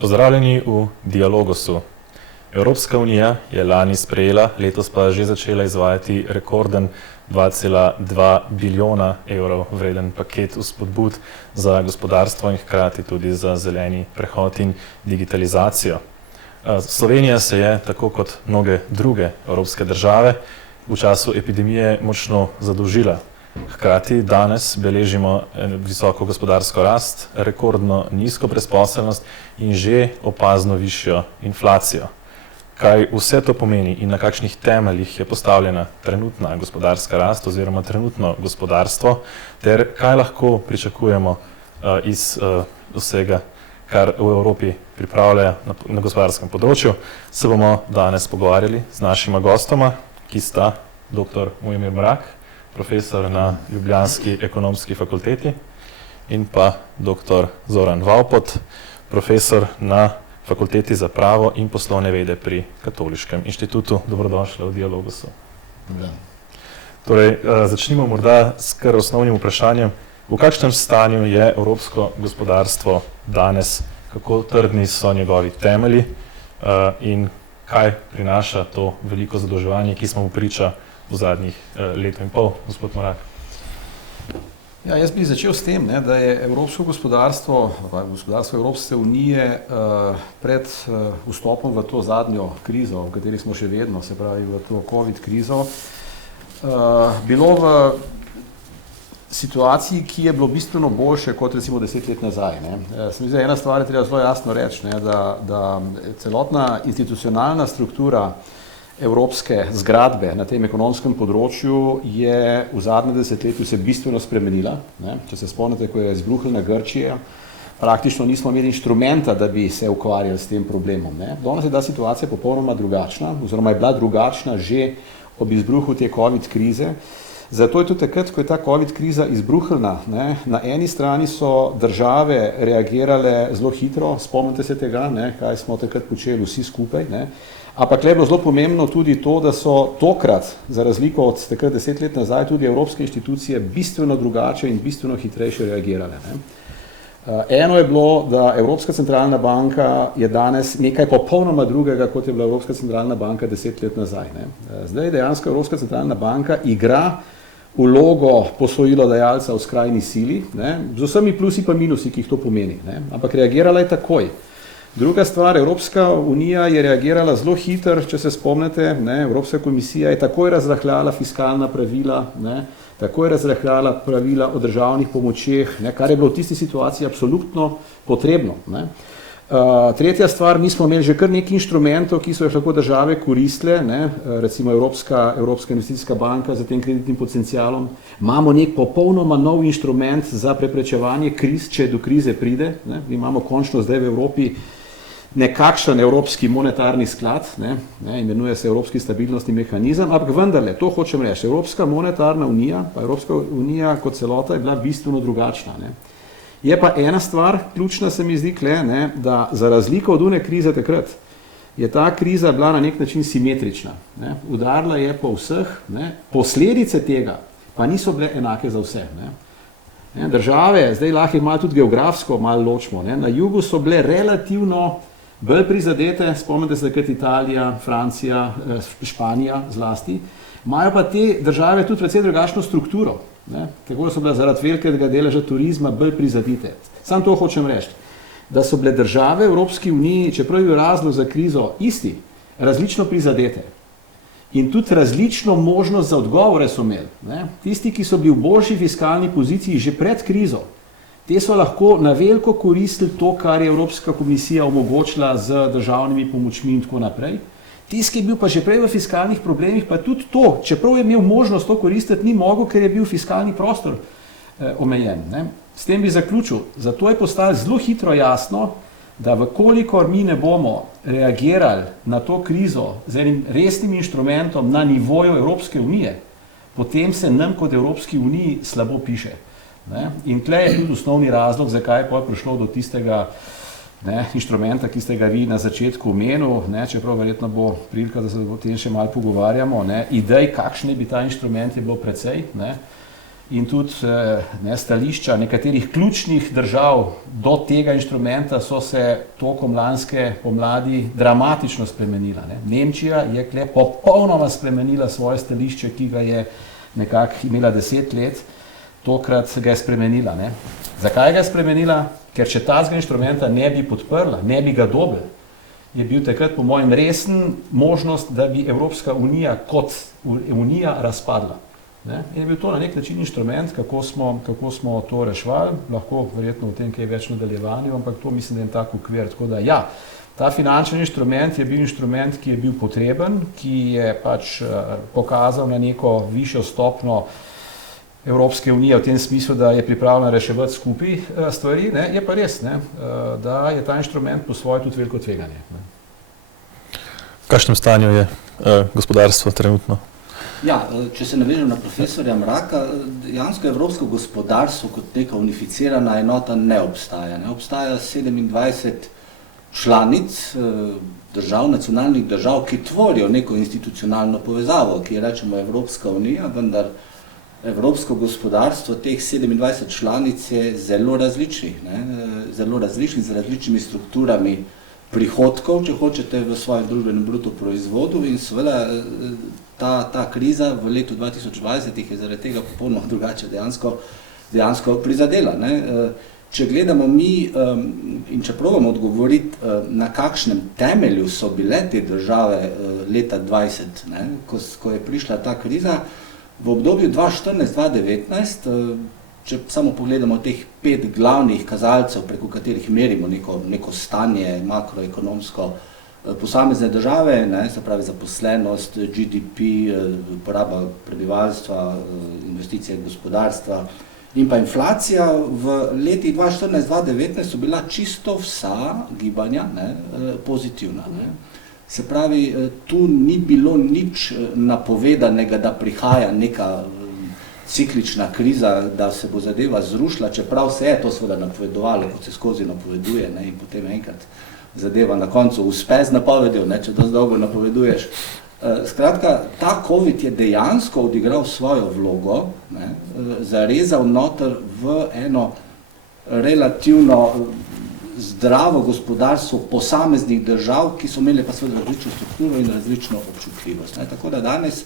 Pozdravljeni v Dialogosu. Evropska unija je lani sprejela, letos pa že začela izvajati rekorden 2,2 bilijona evrov vreden paket vzpodbud za gospodarstvo in hkrati tudi za zeleni prehod in digitalizacijo. Slovenija se je, tako kot mnoge druge evropske države, v času epidemije močno zadolžila. Hkrati danes beležimo visoko gospodarsko rast, rekordno nizko brezposelnost in že opazno višjo inflacijo. Kaj vse to pomeni in na kakšnih temeljih je postavljena trenutna gospodarska rast oziroma trenutno gospodarstvo, ter kaj lahko pričakujemo iz vsega, kar v Evropi pripravljajo na gospodarskem področju, se bomo danes pogovarjali z našima gostoma, ki sta dr. Mojmir Mrak, profesor na Ljubljanski ekonomski fakulteti, in pa dr. Zoran Vavpot, profesor na Fakulteti za pravo in poslovne vede pri Katoliškem inštitutu. Dobrodošli v Dialogosu. Ja. Torej, začnimo morda s kar osnovnim vprašanjem. V kakšnem stanju je evropsko gospodarstvo danes, kako trdni so njegovi temelji in kaj prinaša to veliko zadolževanje, ki smo mu priča v zadnjih letu in pol, gospod Mrak? Ja, jaz bi začel s tem, da je evropsko gospodarstvo Evropske unije pred vstopom v to zadnjo krizo, v kateri smo še vedno, se pravi v to COVID krizo, bilo v situaciji, ki je bilo bistveno boljše kot recimo 10 let nazaj. Se mi zdi, ena stvar je treba zelo jasno reči, da celotna institucionalna struktura evropske zgradbe na tem ekonomskem področju je v zadnjem desetletju se bistveno spremenila. Če se spomnite, ko je izbruhnila Grčija, praktično nismo imeli inštrumenta, da bi se ukvarjali s tem problemom. Danes je ta situacija popolnoma drugačna, oziroma je bila drugačna že ob izbruhu te COVID krize. Zato je tudi takrat, ko je ta COVID kriza izbruhnila, na eni strani so države reagirale zelo hitro, spomnite se tega, kaj smo takrat počeli vsi skupaj, ampak je bilo zelo pomembno tudi to, da so tokrat, za razliko od takrat 10 let nazaj, tudi evropske inštitucije bistveno drugače in bistveno hitrejše reagirale. Eno je bilo, da Evropska centralna banka je danes nekaj popolnoma drugega, kot je bila Evropska centralna banka 10 let nazaj. Zdaj dejansko Evropska centralna banka igra vlogo posojilodajalca v skrajni sili, z vsemi plusi pa minusi, ki jih to pomeni, ampak reagirala je takoj. Druga stvar, Evropska unija je reagirala zelo hitro, če se spomnite, Evropska komisija je takoj razrahljala fiskalna pravila, takoj razrahljala pravila o državnih pomočeh, kar je bilo v tisti situaciji absolutno potrebno. Tretja stvar, mi smo imeli že kar nekaj inštrumentov, ki so jih lahko države koristile, recimo Evropska investicijska banka za tem kreditnim potencialom. Imamo nek popolnoma nov inštrument za preprečevanje kriz, če do krize pride. Mi imamo končno zdaj v Evropi nekakšen evropski monetarni sklad, imenuje se Evropski stabilnostni mehanizem, ampak vendarle, to hočem reči, Evropska monetarna unija, pa Evropska unija kot celota je bila bistveno drugačna. Je pa ena stvar, ključna se mi zdi, da za razliko od one krize takrat, je ta kriza bila na nek način simetrična. Udarila je po vseh, posledice tega pa niso bile enake za vse. Države, zdaj lahko jih malo tudi geografsko malo ločimo, na jugu so bile relativno bolj prizadete, spomnite se takrat Italija, Francija, Španija zlasti, imajo pa te države tudi precej drugačno strukturo. Tako so bile zaradi velikega deleža turizma bolj prizadete. Sam to hočem reči, da so bile države Evropske unije, čeprav je razlog za krizo isti, različno prizadete. In tudi različno možnost za odgovore so imeli. Tisti, ki so bili v boljši fiskalni poziciji že pred krizo, te so lahko na veliko koristili to, kar je Evropska komisija omogočila z državnimi pomočmi in tako naprej. Tisti, ki je bil pa že prej v fiskalnih problemih, pa tudi to, čeprav je imel možnost to koristiti, ni mogel, ker je bil fiskalni prostor omejen. S tem bi zaključil. Zato je postalo zelo hitro jasno, da vkolikor mi ne bomo reagirali na to krizo z enim resnim inštrumentom na nivoju Evropske unije, potem se nam kot Evropski uniji slabo piše. In tle je tudi osnovni razlog, zakaj je prišlo do tistega inštrumenta, ki ste ga vi na začetku omenil, čeprav verjetno bo prilika, da se o tem še malo pogovarjamo. Idej, kakšen bi ta inštrument, je bilo precej. in tudi stališča nekaterih ključnih držav do tega inštrumenta so se tokom lanske pomladi dramatično spremenila. Nemčija je kle popolnoma spremenila svoje stališče, ki ga je nekako imela 10 let, tokrat ga je spremenila. Zakaj ga je spremenila? Ker če tazga inštrumenta ne bi podprla, ne bi ga dobila, je bil takrat po mojem resen možnost, da bi Evropska unija kot unija razpadla. In je bil to na nek način inštrument, kako smo to reševali, lahko verjetno v tem kaj več nadaljevanju, ampak to mislim, da je en tak okvir. Tako da ja, ta finančni inštrument je bil inštrument, ki je bil potreben, ki je pač pokazal na neko višjo stopnjo Evropske unije v tem smislu, da je pripravljena reševati skupaj stvari. Je pa res, da je ta inštrument po svoje tudi veliko tveganje. V kakšnem stanju je gospodarstvo trenutno? Ja, če se navežem na profesorja Mraka, dejansko evropsko gospodarstvo kot neka unificirana enota ne obstaja. Obstaja 27 članic držav, nacionalnih držav, ki tvorijo neko institucionalno povezavo, ki je rečemo Evropska unija, vendar evropsko gospodarstvo teh 27 članic je zelo različnih, z različnimi strukturami prihodkov, če hočete, v svojem družbenem bruto proizvodu in seveda ta kriza v letu 2020 je zaradi tega popolnoma drugače dejansko prizadela. Če gledamo mi in če probamo odgovoriti, na kakšnem temelju so bile te države leta 2020, ko je prišla ta kriza, v obdobju 2014-2019, če samo pogledamo teh 5 glavnih kazalcev, preko katerih merimo neko stanje makroekonomsko posamezne države, se pravi zaposlenost, GDP, poraba prebivalstva, investicije gospodarstva in pa inflacija, v letih 2014-2019 so bila čisto vsa gibanja pozitivna. Se pravi, tu ni bilo nič napovedanega, da prihaja neka ciklična kriza, da se bo zadeva zrušila, čeprav se je to seveda napovedovalo, kot se skozi napoveduje, in potem enkrat zadeva na koncu uspe z napovedjo, če dosti dolgo napoveduješ. Skratka, ta COVID je dejansko odigral svojo vlogo, zarezal noter v eno relativno zdravo gospodarstvo posameznih držav, ki so imeli pa seveda različno strukturo in različno občutljivost. Tako da danes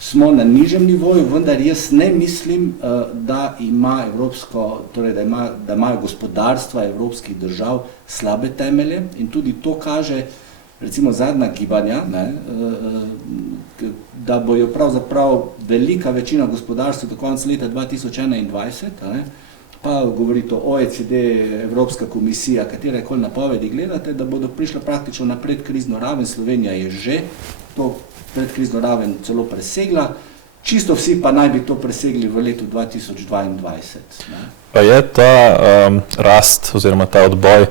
smo na nižjem nivoju, vendar jaz ne mislim, da imajo gospodarstva evropskih držav slabe temelje in tudi to kaže recimo zadnja gibanja, da bojo pravzaprav velika večina gospodarstva do konca leta 2021, pa govorite o OECD, Evropska komisija, katerekoli napovedi gledate, da bodo prišla praktično na predkrizno raven. Slovenija je že to predkrizno raven celo presegla, čisto vsi pa naj bi to presegli v letu 2022. Pa je ta rast oziroma ta odboj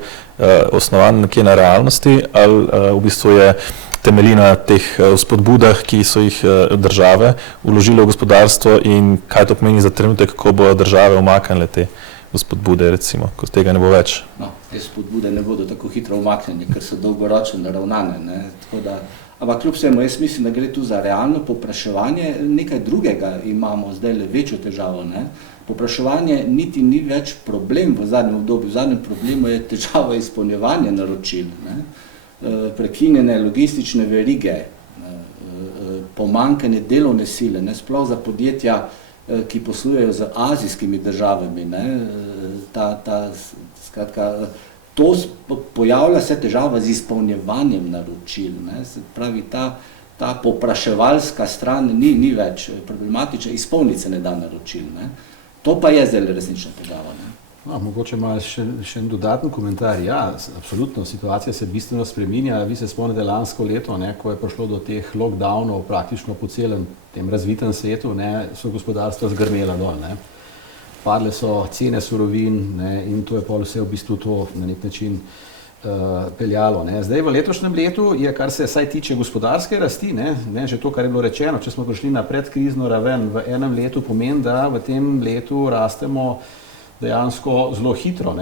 osnovan nekje na realnosti ali v bistvu je temelji na teh spodbudah, ki so jih države vložile v gospodarstvo in kaj to pomeni za trenutek, ko bodo države umaknile te spodbude, recimo, ko tega ne bo več? No, te spodbude ne bodo tako hitro umaknjene, ker so dolgoročno naravnane. Ampak kljub vsemu, jaz mislim, da gre tu za realno povpraševanje. Nekaj drugega imamo zdaj le večjo težavo. Povpraševanje niti ni več problem v zadnjem obdobju. V zadnjem problemu je težava izpolnjevanja naročil. Prekinjene logistične verige, pomanjkanje delovne sile, sploh za podjetja, ki poslujejo z azijskimi državami. Pojavlja se težava z izpolnjevanjem naročil. Se pravi, ta povpraševalska stran ni več problematična, izpolniti se ne da naročil. To pa je zdaj resnična težava. Mogoče malo še en dodaten komentar. Ja, absolutno, situacija se bistveno spreminja. Vi se spomnite lansko leto, ko je prišlo do teh lockdownov praktično po celem tem razvitem svetu, so gospodarstva zgrmela dol. Padle so cene surovin in to je pa vse v bistvu to na nek način peljalo. Zdaj v letošnjem letu je, kar se saj tiče gospodarske rasti, že to, kar je bilo rečeno, če smo prišli na predkrizno raven v enem letu, pomeni, da v tem letu rastemo dejansko zelo hitro.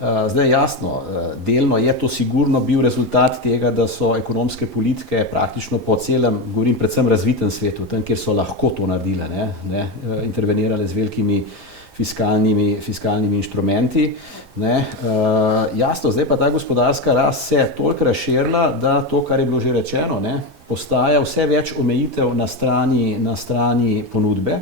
Zdaj jasno, delno je to sigurno bil rezultat tega, da so ekonomske politike praktično po celem, govorim predvsem razvitem svetu, tam, kjer so lahko to naredile, intervenirale z velikimi fiskalnimi inštrumenti. Jasno, zdaj pa ta gospodarska rast se toliko razširila, da to, kar je bilo že rečeno, postaja vse več omejitev na strani ponudbe.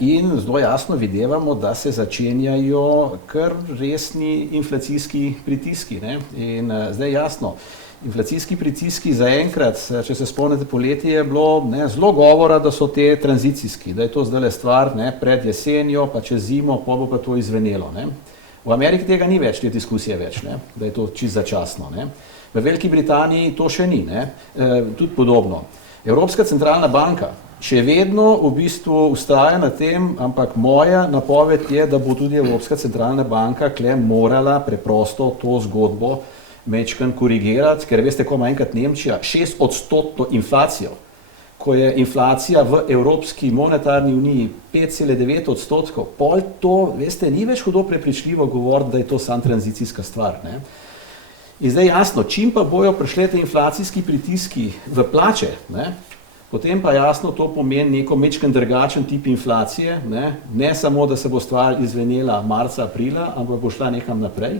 In zelo jasno videvamo, da se začenjajo kar resni inflacijski pritiski. In zdaj jasno, inflacijski pritiski zaenkrat, če se spomnite, poletje je bilo zelo govora, da so te tranzicijski, da je to zdaj stvar pred jesenjo, pa čez zimo, pa bo pa to izvenelo. V Ameriki tega ni več, te diskusije več, da je to čisto začasno. V Veliki Britaniji to še ni, tudi podobno. Evropska centralna banka še vedno v bistvu vztraja na tem, ampak moja napoved je, da bo tudi Evropska centralna banka morala preprosto to zgodbo majčkeno korigirati, ker veste, ko ima enkrat Nemčija 6% inflacijo, ko je inflacija v Evropski monetarni uniji 5,9%, pol to, veste, ni več hudo prepričljivo govoriti, da je to samo tranzicijska stvar. In zdaj jasno, čim pa bojo prišli te inflacijski pritiski v plače, potem pa jasno to pomeni neko majčkeno drugačen tip inflacije, ne samo, da se bo stvar izvenela marca, aprila, ampak bo šla nekam naprej.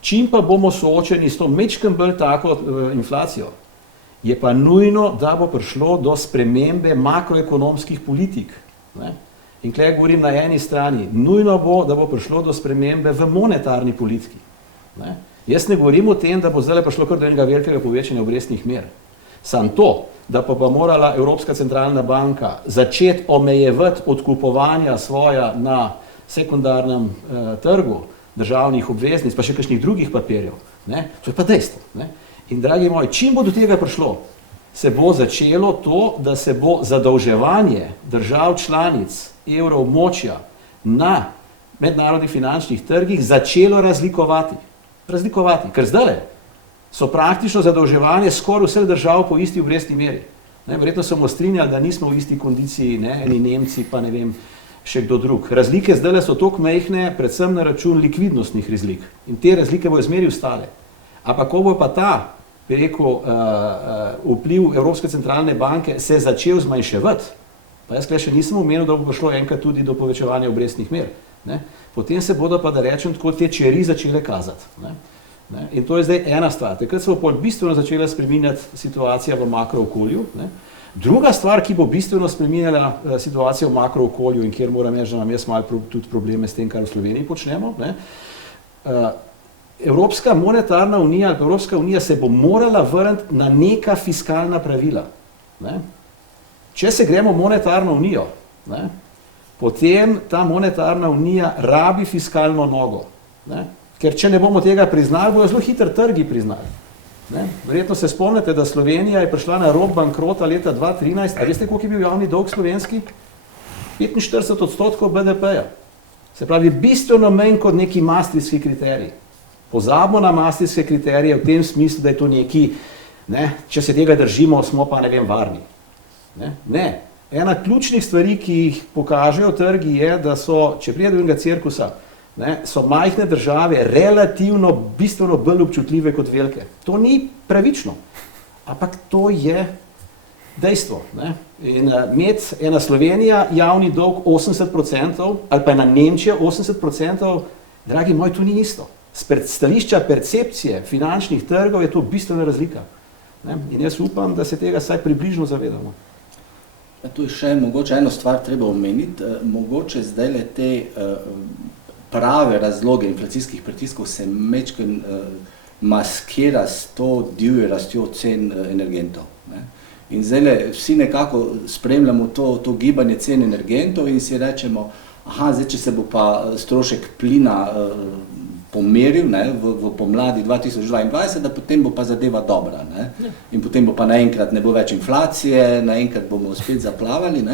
Čim pa bomo soočeni s to majčkeno bolj tako inflacijo, je pa nujno, da bo prišlo do spremembe makroekonomskih politik. In tukaj govorim na eni strani, nujno bo, da bo prišlo do spremembe v monetarni politiki. Jaz ne govorim o tem, da bo zdaj prišlo kar do enega velikega povečanja obrestnih mer. Sam to, da pa morala Evropska centralna banka začeti omejevati odkupovanja svoja na sekundarnem trgu državnih obveznic, pa še kakšnih drugih papirjev, to je pa dejstvo. In dragi moji, čim bo do tega prišlo, se bo začelo to, da se bo zadolževanje držav članic evroobmočja na mednarodnih finančnih trgih začelo razlikovati, ker zdaj so praktično zadolževanje skoraj vseh držav po isti obrestni meri. Verjetno se bomo strinjali, da nismo v isti kondiciji, eni Nemci, pa ne vem, še kdo drug. Razlike zdaj so toliko majhne, predvsem na račun likvidnostnih razlik. In te razlike bojo zmeri ostale. Ampak ko bo pa ta, bi rekel, vpliv Evropske centralne banke se začel zmanjševati, pa jaz še nisem omenil, da bo prišlo enkrat tudi do povečevanja obrestnih mer, potem se bodo pa, da rečem tako, te čeri začele kazati. In to je zdaj ena stvar. Takrat se bo bistveno začela spreminjati situacija v makrookolju. Druga stvar, ki bo bistveno spreminjala situacijo v makrookolju in kjer moram reči, da imam jaz malo tudi probleme s tem, kar v Sloveniji počnemo, Evropska monetarna unija ali Evropska unija se bo morala vrniti na neka fiskalna pravila. Če se gremo monetarno unijo, potem ta monetarna unija rabi fiskalno nogo. Ker če ne bomo tega priznali, bojo zelo hitro trgi priznali. Verjetno se spomnite, da Slovenija je prišla na rob bankrota leta 2013. A veste, koliko je bil javni dolg slovenski? 45% BDP-ja. Se pravi, bistveno manj kot neki maastrichtski kriterij. Pozabimo na maastrichtske kriterije v tem smislu, da je to neki, če se tega držimo, smo pa ne vem varni. Ne. Ena ključnih stvari, ki jih pokažejo trgi, je, da so, če pride do enega cirkusa, so majhne države relativno bistveno bolj občutljive kot velike. To ni pravično, ampak to je dejstvo. In imeti ena Slovenija javni dolg 80% ali pa ena Nemčija 80%, dragi moji, to ni isto. Z stališča percepcije finančnih trgov je to bistvena razlika. In jaz upam, da se tega vsaj približno zavedamo. Tu je še mogoče eno stvar treba omeniti, mogoče zdaj te prave razloge inflacijskih pritiskov se majčkeno maskira s to divjo rastjo cen energentov. In zdaj vsi nekako spremljamo to gibanje cen energentov in si rečemo, zdaj, če se bo pa strošek plina pomeril v pomladi 2022, da potem bo pa zadeva dobra. In potem bo pa naenkrat ne bo več inflacije, naenkrat bomo spet zaplavali.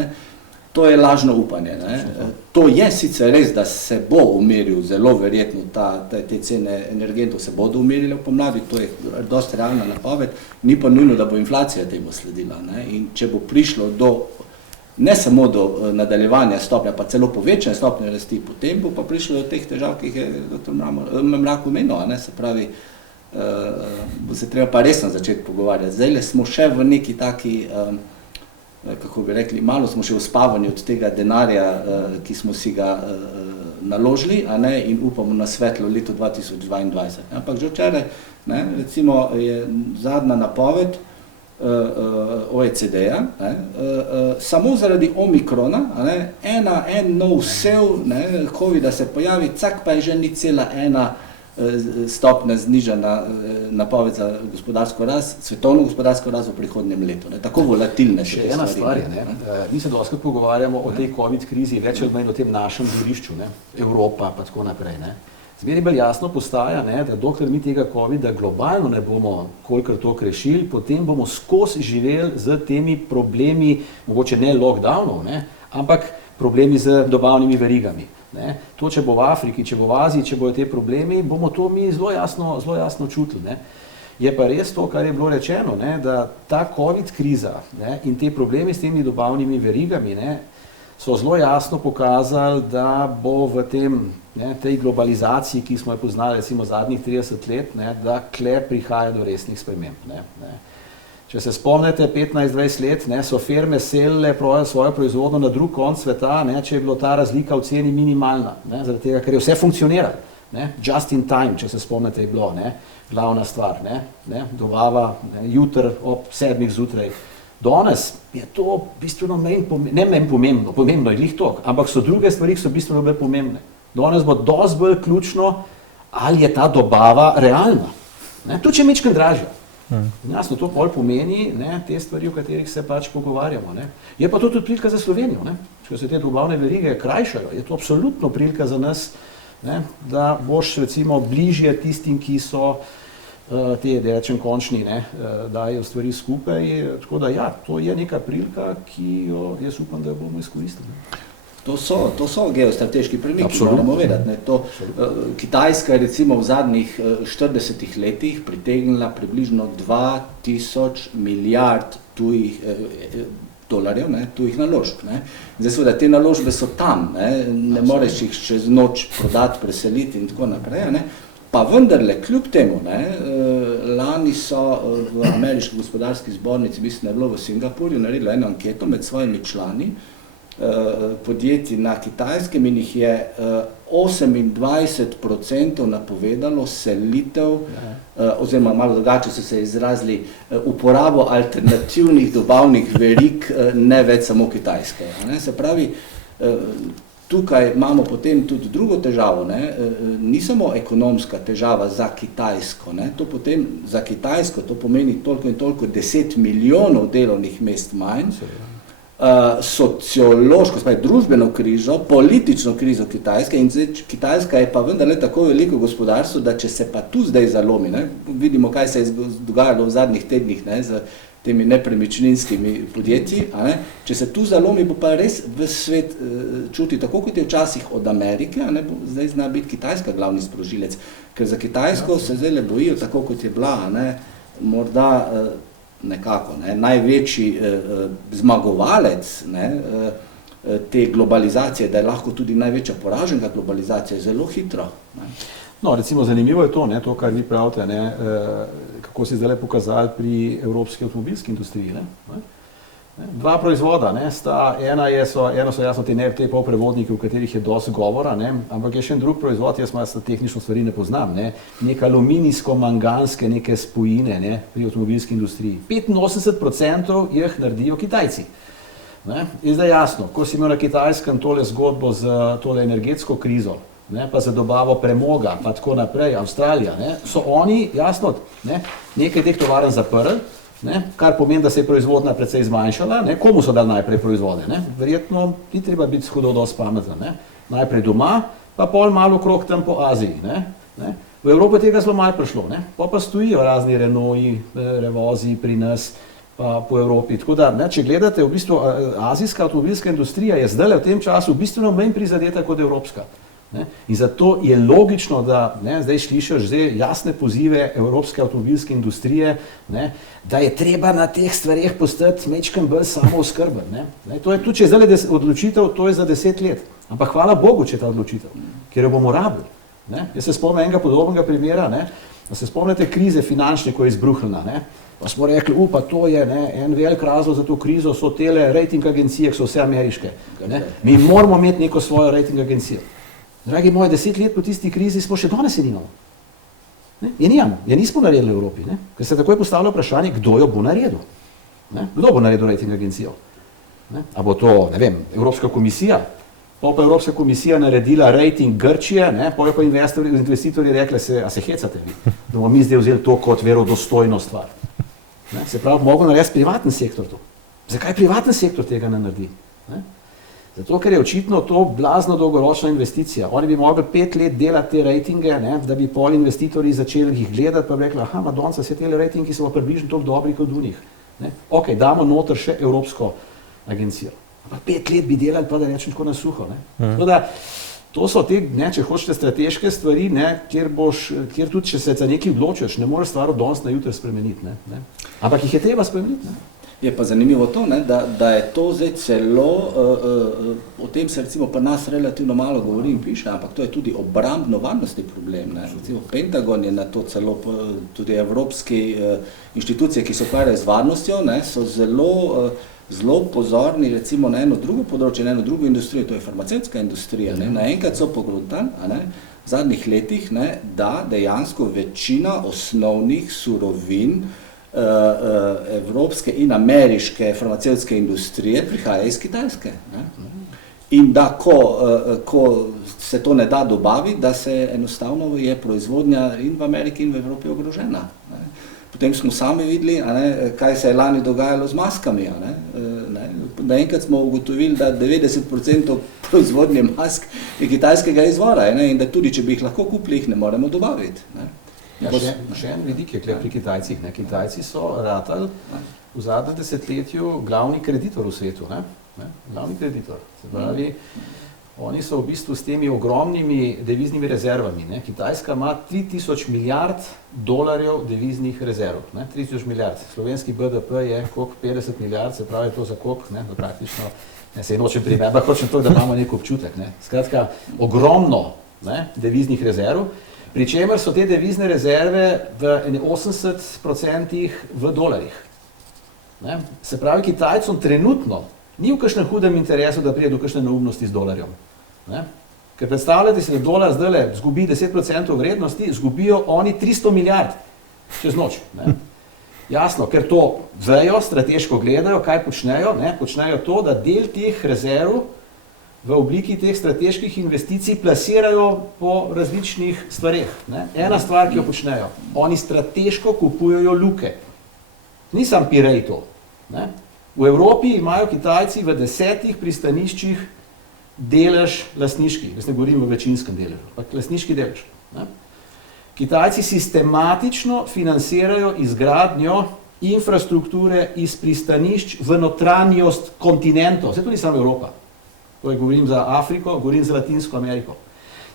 To je lažno upanje. To je sicer res, da se bo umiril, zelo verjetno te cene energentov se bodo umirile v pomladi, to je dosti realna napoved, ni pa nujno, da bo inflacija temu sledila. In če bo prišlo do ne samo do nadaljevanja stopnja, pa celo povečanja stopnje rasti, potem bo pa prišlo do teh težav, ki jih je dr. Mrak omenil, se pravi, bo se treba pa resno začeti pogovarjati. Zdajle smo še v neki taki, kako bi rekli, malo smo še uspavani od tega denarja, ki smo si ga naložili, in upamo na svetlo leto 2022. Ampak že včeraj, recimo, je zadnja napoved OECD-ja, samo zaradi omikrona, en nov sev COVID-a se pojavi, cak pa je že 0,1 stopnja znižana napoved za gospodarsko rast, svetovno gospodarsko rast v prihodnjem letu. Tako volatilne še te stvari. Še ena stvar je, mi se doskrat pogovarjamo o tej COVID krizi, več ali manj o tem našem dvorišču, Evropa pa tako naprej. Zmeri bolj jasno postaja, da dokler mi tega COVID-a globalno ne bomo kolikor toliko rešili, potem bomo skozi živeli z temi problemi, mogoče ne lockdownov, ampak problemi z dobavnimi verigami. To, če bo v Afriki, če bo v Aziji, če bojo te problemi, bomo to mi zelo jasno čutili. Je pa res to, kar je bilo rečeno, da ta COVID kriza in te problemi s temi dobavnimi verigami so zelo jasno pokazali, da bo v tej globalizaciji, ki smo jo poznali recimo zadnjih 30 let, da kle prihaja do resnih sprememb. Če se spomnite, 15-20 let so firme selile svojo proizvodnjo na drug konec sveta, če je bilo ta razlika v ceni minimalna, zaradi tega, ker je vse funkcioniralo. Just in time, če se spomnite, je bilo glavna stvar, dobava jutr ob 7 zjutraj. Danes je to bistveno manj pomembno, pomembno je glih toliko, ampak so druge stvari, ki so bistveno bolj pomembne. Danes bo dosti bolj ključno, ali je ta dobava realna. Tudi če je majčkeno dražja. Jasno, to pol pomeni te stvari, o katerih se pač pogovarjamo. Je pa to tudi prilika za Slovenijo. Če se te dobavne verige krajšajo, je to absolutno prilika za nas, da boš recimo bližje tistim, ki so te, da rečem, končni, dajo stvari skupaj. Tako da ja, to je neka prilika, ki jo jaz upam, da jo bomo izkoristili. To so geostrateški premiki, moramo vedeti. Kitajska je recimo v zadnjih 40 letih pritegnila približno 2000 milijard tujih dolarjev, tujih naložb. Zdaj seveda te naložbe so tam, ne moreš jih čez noč prodati, preseliti in tako naprej. Pa vendarle, kljub temu, lani so v Ameriški gospodarski zbornici, mislim, da je bilo v Singapurju, naredilo eno anketo med svojimi člani, podjetij na Kitajskem, in jih je 28% napovedalo selitev, oziroma malo drugače so se izrazili, uporabo alternativnih dobavnih verig, ne več samo Kitajske. Se pravi, tukaj imamo potem tudi drugo težavo, ni samo ekonomska težava za Kitajsko, to potem za Kitajsko to pomeni toliko in toliko 10 milijonov delovnih mest manj, sociološko, družbeno krizo, politično krizo Kitajske, in Kitajska je pa vendarle tako veliko gospodarstvo, da če se pa tu zdaj zalomi, vidimo, kaj se je dogajalo v zadnjih tednih z temi nepremičninskimi podjetji, če se tu zalomi, bo pa res v svet čuti, tako kot je včasih od Amerike, zdaj zna biti Kitajska glavni sprožilec, ker za Kitajsko se zdaj le bojijo, tako kot je bila, morda nekako, največji zmagovalec te globalizacije, da je lahko tudi največja poraženka globalizacije, zelo hitro. No, recimo zanimivo je to, kar vi pravite, kako se je zdaj pokazali pri evropski avtomobilski industriji. Dva proizvoda, eno so jasno te polprevodniki, v katerih je dosti govora, ampak je še en drug proizvod, jaz malo tehnično stvari ne poznam, neke aluminijsko-manganske neke spojine pri avtomobilski industriji. 85% jih naredijo Kitajci. In zdaj jasno, ko si imel na Kitajskem tole zgodbo z tole energetsko krizo, pa za dobavo premoga, pa tako naprej, Avstralija, so oni, jasno, nekaj teh tovarn zaprli, kar pomeni, da se je proizvodnja precej zmanjšala. Komu so dali najprej proizvode? Verjetno ni treba biti hudo dosti pameten. Najprej doma, pa pol malo okrog tam po Aziji. V Evropi tega zelo malo prišlo. Pa stojijo razni Renaulti, Revozi pri nas, pa po Evropi. Tako da, če gledate, v bistvu azijska avtomobilska industrija je zdaj v tem času bistveno manj prizadeta kot evropska. Ne? In zato je logično, da zdaj slišiš jasne pozive evropske avtomobilske industrije, ne, da je treba na teh stvareh postati majčkeno bolj samooskrben. To je tudi, če je zdaj odločitev, to je za 10 let. Ampak hvala Bogu, če je ta odločitev, ker jo bomo rabili. Ne? Jaz se spomnim enega podobnega primera, ne? Da se spomnite krize finančne, ko je izbruhnila. Pa smo rekli, pa to je en velik razlog za to krizo, so tele rating agencije, ki so vse ameriške. Ne? Mi moramo imeti neko svojo rating agencijo. Dragi moji, 10 let po tisti krizi smo še danes je nimamo. Je nismo naredili v Evropi, ne? Ker se takoj postavlja vprašanje, kdo jo bo naredil. Ne? Kdo bo naredil rating agencijo? Ne? A bo to, ne vem, Evropska komisija? Pa Evropska komisija naredila rating Grčije, pa je pa investitorji rekli, a se hecate vi, da bomo mi zdaj vzeli to kot verodostojno stvar. Ne? Se pravi, mogo narediti privatni sektor to. Zakaj privatni sektor tega ne naredi? Ne? Zato, ker je očitno to blazno dolgoročna investicija. Oni bi mogli 5 let delati te ratinge, da bi pol investitorji začeli jih gledati, pa bi rekli, madonca, vse te ratingi so približno toliko dobri kot v njih. Ok, damo noter še Evropsko agencijo. Ampak 5 let bi delali, pa da rečem tako na suho. Tako da, to so te, če hočete, strateške stvari, kjer tudi, če se za nekaj odločiš, ne moreš stvar od danes na jutri spremeniti. Ampak jih je treba spremeniti. Je pa zanimivo to, da je to zdaj celo, o tem se recimo pri nas relativno malo govori in piše, ampak to je tudi obrambno-varnostni problem. Recimo Pentagon je na to celo, tudi evropske inštitucije, ki se ukvarjajo z varnostjo, so zelo pozorni recimo na eno drugo področje, na eno drugo industrijo, to je farmacevtska industrija. Naenkrat so pogruntali v zadnjih letih, da dejansko večina osnovnih surovin evropske in ameriške farmacevtske industrije prihaja iz Kitajske. In da, ko se to ne da dobaviti, da se enostavno je proizvodnja in v Ameriki in v Evropi ogrožena. Potem smo sami videli, kaj se je lani dogajalo z maskami. Naenkrat smo ugotovili, da 90% proizvodnje mask je kitajskega izvora in da tudi, če bi jih lahko kupili, jih ne moremo dobaviti. Še en vidik je pri Kitajcih. Kitajci so ratali v zadnjem desetletju glavni kreditor v svetu. Glavni kreditor. Se pravi, oni so v bistvu s temi ogromnimi deviznimi rezervami. Kitajska ima 3000 milijard dolarjev deviznih rezerv. 3000 milijard. Slovenski BDP je koliko 50 milijard, se pravi to za koliko, praktično, se nočem primer, ampak hočem to, da imamo nek občutek. Skratka, ogromno deviznih rezerv, pri čemer so te devizne rezerve v 80% v dolarjih. Se pravi, Kitajcom trenutno ni v kakšnem hudem interesu, da pride do kakšne neumnosti z dolarjem. Ker predstavljate si, da dolar zdaj zgubi 10% vrednosti, zgubijo oni 300 milijard čez noč. Jasno, ker to vejo, strateško gledajo, kaj počnejo, počnejo to, da del teh rezerv v obliki teh strateških investicij plasirajo po različnih stvareh. Ena stvar, ki jo počnejo, oni strateško kupujejo luke. Ni sam Pirej to. V Evropi imajo Kitajci v 10 pristaniščih delež lastniški, jaz ne govorim o večinskem deležu, ampak lastniški delež. Kitajci sistematično financirajo izgradnjo infrastrukture iz pristanišč v notranjost kontinentov, vse to ni samo Evropa. Govorim za Afriko, govorim za Latinsko Ameriko.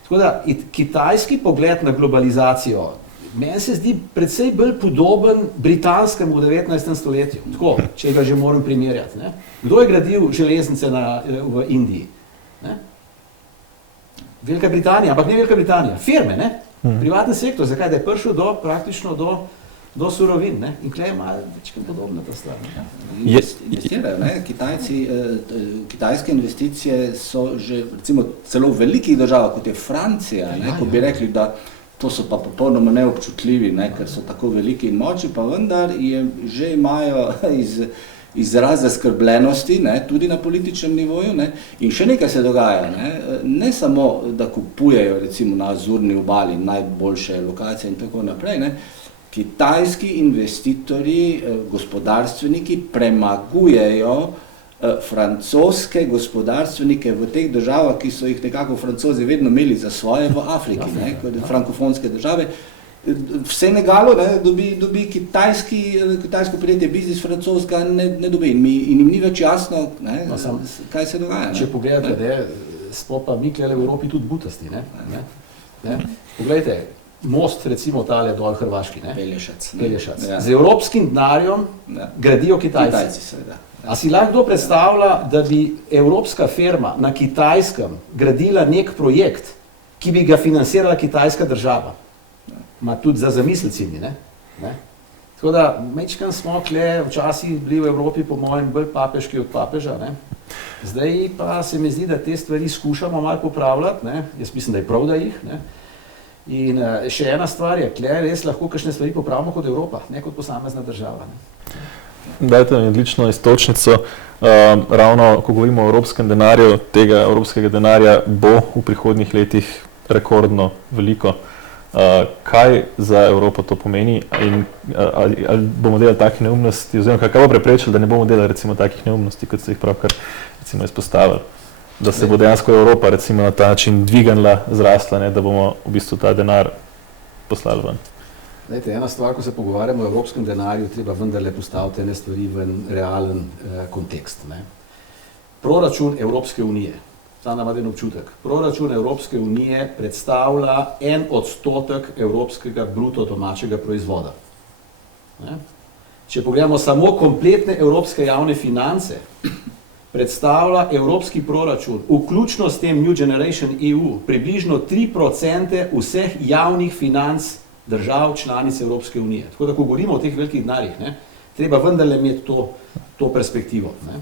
Tako da, kitajski pogled na globalizacijo, meni se zdi precej bolj podoben britanskemu v 19. stoletju. Tako, če ga že moram primerjati. Kdo je gradil železnice v Indiji? Velika Britanija, ampak ne Velika Britanija, firme, privatni sektor, zakaj? Da je prišel praktično do surovin, in tukaj je malo večkrat podobna ta stvar. Investirajo, kitajske investicije so že recimo celo v velikih državah, kot je Francija, ko bi rekli, da to so pa popolnoma neobčutljivi, ker so tako veliki in močni, pa vendar že imajo izraz zaskrbljenosti, tudi na političnem nivoju, in še nekaj se dogaja, ne samo, da kupujejo recimo na Azurni obali najboljše lokacije in tako naprej, kitajski investitorji, gospodarstveniki premagujejo francoske gospodarstvenike v teh državah, ki so jih nekako Francozi vedno imeli za svoje v Afriki, frankofonske države. V Senegalu dobi kitajsko podjetje biznis, francoska ne dobi in jim ni več jasno, kaj se dogaja. Če pogledate, smo pa mi tukaj v Evropi tudi butasti. Ne? Poglejte, most recimo tale dol Hrvaški, ne? Pelješac. Ja. Z evropskim denarjem gradijo Kitajci. Seveda. A si lahko kdo predstavlja, da bi evropska firma na Kitajskem gradila nek projekt, ki bi ga financirala kitajska država? Ma tudi za zamisliti, ne? Tako da, mečkam smo kle včasih bili v Evropi po mojem bolj papeški od papeža, ne? Zdaj pa se mi zdi, da te stvari skušamo malo popravljati, ne? Jaz mislim, da je prav, da jih, ne? In še ena stvar je, kle res lahko kakšne stvari popravimo kot Evropa, ne kot posamezna država, ne? Dajte mi odlično iztočnico, ravno ko govorimo o evropskem denarju, tega evropskega denarja bo v prihodnjih letih rekordno veliko. Kaj za Evropo to pomeni in ali bomo delali take neumnosti, oziroma kaj bo preprečilo, da ne bomo delali recimo takih neumnosti, kot ste jih pravkar recimo izpostavili, da se bo dejansko Evropa recimo na ta način dvignila, zrasla, ne, da bomo v bistvu ta denar poslali ven. Dajte, ena stvar, ko se pogovarjamo o evropskem denarju, treba vendarle postaviti ene stvari v en realen kontekst, ne. Proračun Evropske unije, sam nam en občutek, proračun Evropske unije predstavlja 1% evropskega bruto domačega proizvoda. Ne? Če pogledamo samo kompletne evropske javne finance, predstavlja evropski proračun, vključno s tem New Generation EU, približno 3% vseh javnih financ držav članic Evropske unije. Tako da, ko govorimo o teh velikih denarjih, ne, treba vendarle imeti to perspektivo. Ne.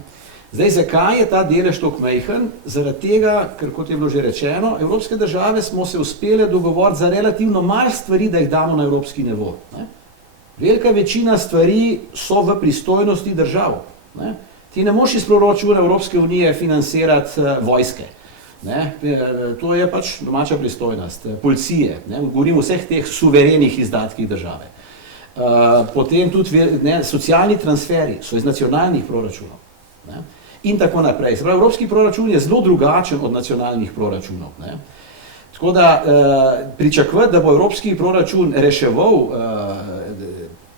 Zdaj, zakaj je ta delež toliko majhen? Zaradi tega, ker kot je bilo že rečeno, evropske države smo se uspele dogovoriti za relativno malo stvari, da jih damo na evropski nivo. Ne. Velika večina stvari so v pristojnosti držav. Ne. Ti ne moš iz proračuna Evropske unije financirati vojske. Ne. To je pač domača pristojnost, policije, ne. Govorim o vseh teh suverenih izdatkih države. Potem tudi socialni transferi so iz nacionalnih proračunov. Ne. In tako naprej. Se pravi, evropski proračun je zelo drugačen od nacionalnih proračunov. Ne. Tako da pričakovati, da bo evropski proračun reševal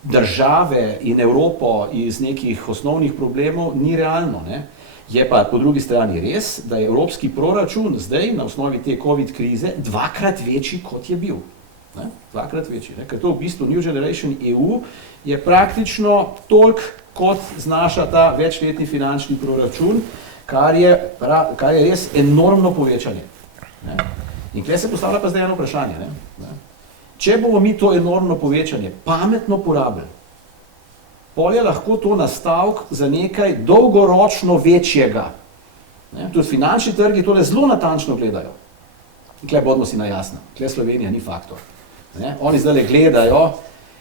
države in Evropo iz nekih osnovnih problemov, ni realno. Ne. Je pa po drugi strani res, da je evropski proračun zdaj na osnovi te COVID krize dvakrat večji, kot je bil. Ne. Dvakrat večji. Ne. Ker to v bistvu New Generation EU je praktično toliko, kot znaša ta večletni finančni proračun, kar je res enormno povečanje. Ne? In tukaj se postavlja pa zdaj eno vprašanje. Ne? Če bomo mi to enormno povečanje pametno porabili, pol je lahko to nastavek za nekaj dolgoročno večjega. Ne? Tudi finančni trgi tole zelo natančno gledajo. In tukaj bodimo si na jasnem. Tukaj Slovenija ni faktor. Ne? Oni zdaj gledajo,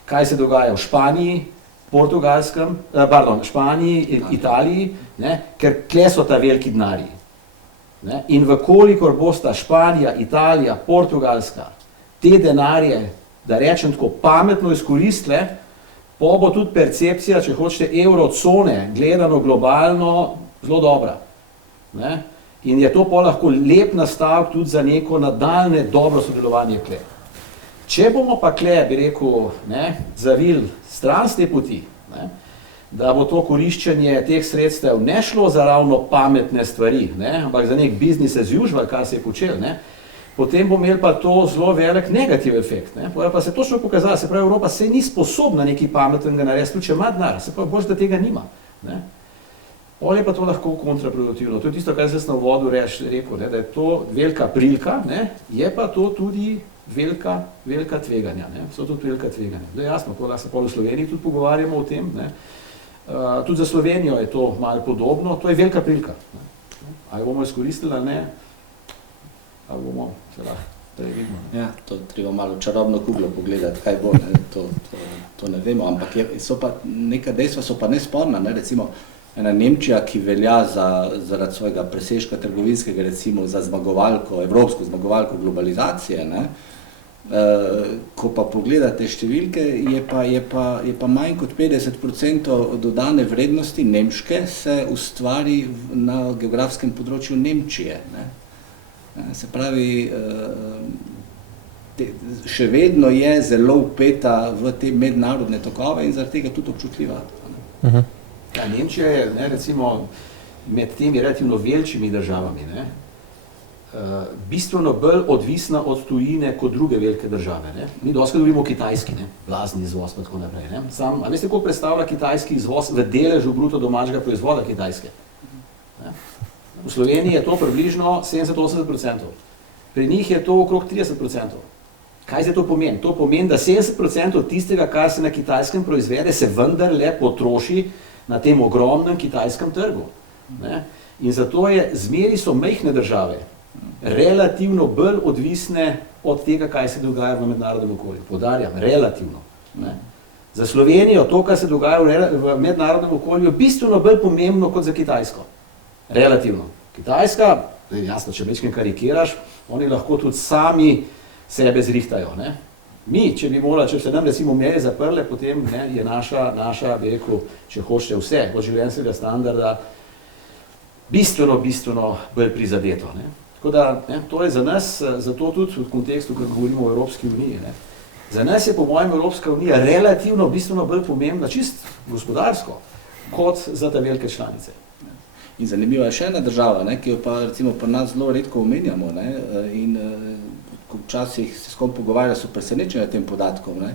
kaj se dogaja v Španiji, Španiji, Italiji, ne, ker kle so ta veliki denarji. Ne, in vkolikor bosta Španija, Italija, Portugalska te denarje, da rečem tako, pametno izkoristile, bo tudi percepcija, če hočete, evrocone, gledano globalno, zelo dobra. Ne. In je to pa lahko lep nastavek tudi za neko nadaljne dobro sodelovanje kle. Če bomo pa kle, bi rekel, zavili stran z te poti, ne, da bo to koriščenje teh sredstev ne šlo za ravno pametne stvari, ne, ampak za nek business as usual, kar se je počel, ne, potem bo imel pa to zelo velik negativ efekt. Ne, pa se točno pokazalo, se pravi, Evropa se ni sposobna nekaj pametnega narediti, tudi če ima denar, se pravi, bolj da tega nima. Ne. Pol je pa to lahko kontraproduktivno. To je tisto, kar sem na uvodu rekel, ne, da je to velika prilika, ne, je pa to tudi velika tveganja, ne? So tudi velika tveganja. Da je jasno, da se pol v Sloveniji tudi pogovarjamo o tem, ne? Tudi za Slovenijo je to malo podobno, to je velika prilika. Ne? Ali bomo izkoristili ali ne, ali bomo se lahko previdno. Ja, to treba malo čarobno kuglo pogledati, kaj bo, ne? To ne vemo, ampak neka dejstva so pa nesporna, ne? Recimo ena Nemčija, ki velja zaradi svojega presežka trgovinskega, recimo za zmagovalko, evropsko zmagovalko globalizacije, ne? Ko pa pogledate številke, je pa manj kot 50% dodane vrednosti nemške se ustvari na geografskem področju Nemčije. Ne? Se pravi, še vedno je zelo vpeta v te mednarodne tokove in zaradi tega tudi občutljiva. Ne? Ja, Nemčija je, ne, recimo, med temi relativno velikimi državami, ne, bistveno bolj odvisna od tujine kot druge velike države. Ne? Mi dosti govorimo o Kitajski, ne? Blazni izvoz pa tako naprej. Ne? A veste, koliko predstavlja kitajski izvoz v deležu bruto domačega proizvoda Kitajske? Ne? V Sloveniji je to približno 70-80%. Pri njih je to okrog 30%. Kaj se to pomeni? To pomeni, da 70% tistega, kar se na Kitajskem proizvede, se vendarle potroši na tem ogromnem kitajskem trgu. Ne? In zato zmeri so majhne države relativno bolj odvisne od tega, kaj se dogaja v mednarodnem okolju. Poudarjam, relativno. Ne? Za Slovenijo to, kar se dogaja v mednarodnem okolju, je bistveno bolj pomembno kot za Kitajsko. Relativno. Kitajska, jasno, če večkrat karikiraš, oni lahko tudi sami sebe zrihtajo. Ne? Mi, če se nam recimo meje zaprle, potem ne, je naša, bi rekel, če hočete vse, od življenjskega standarda, bistveno bolj prizadeto. Ne? Tako da, ne, to je za nas, zato tudi v kontekstu, ko govorimo o Evropski uniji, ne, za nas je po mojem Evropska unija relativno bistveno bolj pomembna, čist gospodarsko, kot za te velike članice. In zanimiva je še ena država, ne, ki jo pa recimo pri nas zelo redko omenjamo, ne, in ko včasih se s kom pogovarja, so presenečeni tem podatkom, ne,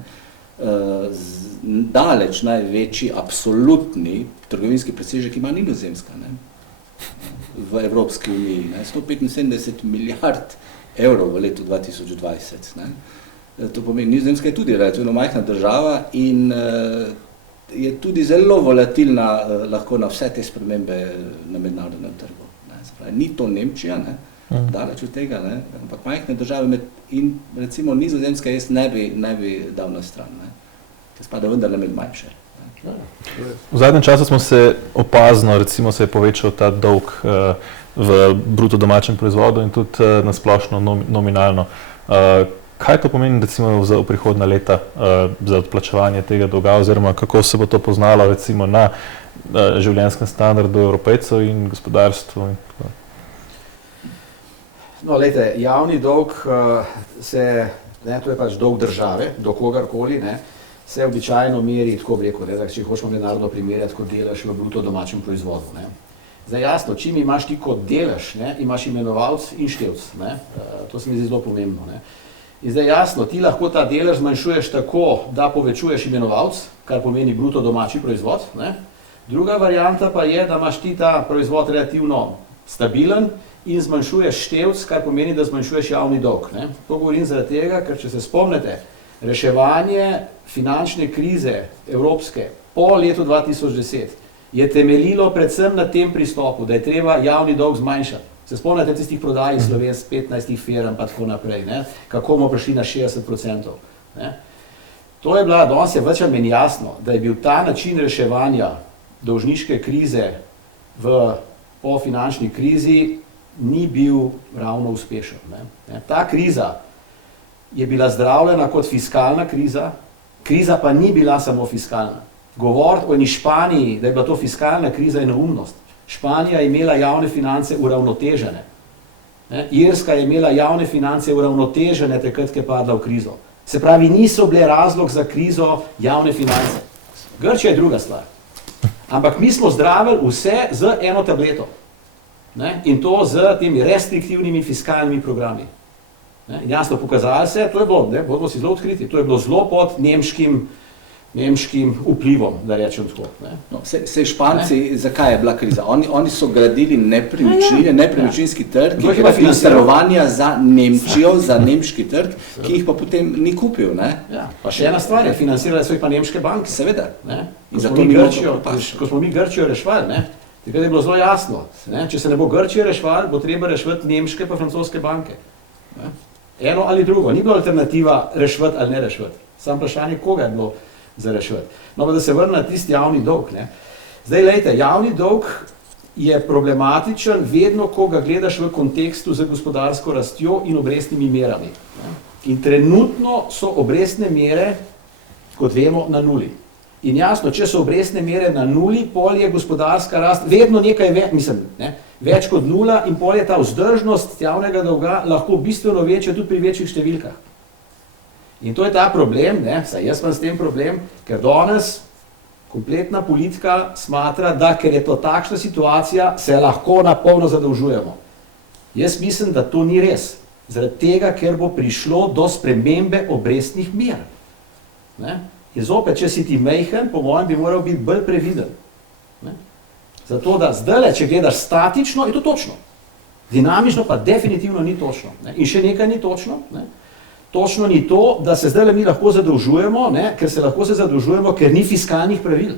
daleč največji absolutni trgovinski presežek ima Nizozemska, ne, v Evropski uniji, ne, 175 milijard evrov v letu 2020. Ne. To pomeni, Nizozemska je tudi relativno majhna država in je tudi zelo volatilna lahko na vse te spremembe na mednarodnem trgu. Ne. Spravi, ni to Nemčija, ne, daleč od tega, ne, ampak majhne države in recimo Nizozemska jaz ne bi dal na stran, ne, ker spada vendarle med manjše. V zadnjem času smo se opazno, recimo se je povečal ta dolg v bruto domačem proizvodu in tudi nasplošno nominalno. Kaj to pomeni recimo za prihodnja leta za odplačevanje tega dolga oziroma kako se bo to poznalo recimo na življenjskem standardu Evropejcev in gospodarstvu? No, glejte, javni dolg to je pač dolg države, do kogarkoli, ne, se običajno meri, tako bi rekel, če hočemo mednarodno primerjati, kot delež v bruto domačem proizvodu. Ne. Zdaj jasno, čim imaš ti kot delež, ne, imaš imenovalec in števc. Ne. To se mi zdi zelo pomembno. Ne. In zdaj jasno, ti lahko ta delež zmanjšuješ tako, da povečuješ imenovalec, kar pomeni bruto domači proizvod. Ne. Druga varianta pa je, da imaš ti ta proizvod relativno stabilen in zmanjšuješ števc, kar pomeni, da zmanjšuješ javni dolg. Ne. To govorim zaradi tega, ker če se spomnite, reševanje finančne krize evropske po letu 2010 je temeljilo predvsem na tem pristopu, da je treba javni dolg zmanjšati. Se spomnite tistih prodaj Slovenc 15 firm pa tako naprej, ne? Kako bomo prišli na 60%. Ne? To je bila, danes je več ali manj jasno, da je bil ta način reševanja dolžniške krize po finančni krizi ni bil ravno uspešen. Ne? Ta kriza je bila zdravljena kot fiskalna kriza, kriza pa ni bila samo fiskalna. Govoriti o eni Španiji, da je bila to fiskalna kriza, je neumnost. Španija je imela javne finance uravnotežene. Irska je imela javne finance uravnotežene, takrat, ko je padla v krizo. Se pravi, niso bile razlog za krizo javne finance. Grčija je druga stvar. Ampak mi smo zdravili vse z eno tableto. Ne? In to z temi restriktivnimi fiskalnimi programi. Ne? In jasno pokazali se, to je bilo, bodo si zelo odkriti, to je bilo zelo pod nemškim vplivom, da rečem tako. No, sej Španci, zakaj je bila kriza? Oni so gradili nepremičnine, nepremičninski trg, ki je bil stanovanja za Nemčijo, za nemški trg, ki jih pa potem ni kupil. Ne? Ja. Pa še ena stvar je, financirali so jih pa nemške banke. Seveda. Ko smo mi Grčijo rešvali, ne? Takrat je bilo zelo jasno, ne? Če se ne bo Grčije rešvali, bo treba rešvati nemške pa francoske banke. Ne? Eno ali drugo, ni bila alternativa rešvati ali ne rešvati. Samo vprašanje, koga je bilo za rešvati. No, pa da se vrne na tisti javni dolg. Ne? Zdaj, lejte, javni dolg je problematičen vedno, ko ga gledaš v kontekstu z gospodarsko rastjo in obrestnimi merami. Ne? In trenutno so obrestne mere, kot vemo, na nuli. In jasno, če so obrestne mere na nuli, pol je gospodarska rast vedno nekaj več kot nula in pol je ta vzdržnost javnega dolga lahko bistveno večja tudi pri večjih številkah. In to je ta problem, saj jaz imam s tem problem, ker danes kompletna politika smatra, da ker je to takšna situacija, se lahko na polno zadolžujemo. Jaz mislim, da to ni res. Zaradi tega, ker bo prišlo do spremembe obrestnih mer. Ne? In zopet, če si ti majhen, po mojem bi moral biti bolj previden. Ne? Zato, da zdajle, če gledaš statično, je to točno. Dinamično pa definitivno ni točno. Ne? In še nekaj ni točno. Ne? Točno ni to, da se zdajle mi lahko zadolžujemo, ne? Ker se lahko zadolžujemo, ker ni fiskalnih pravil.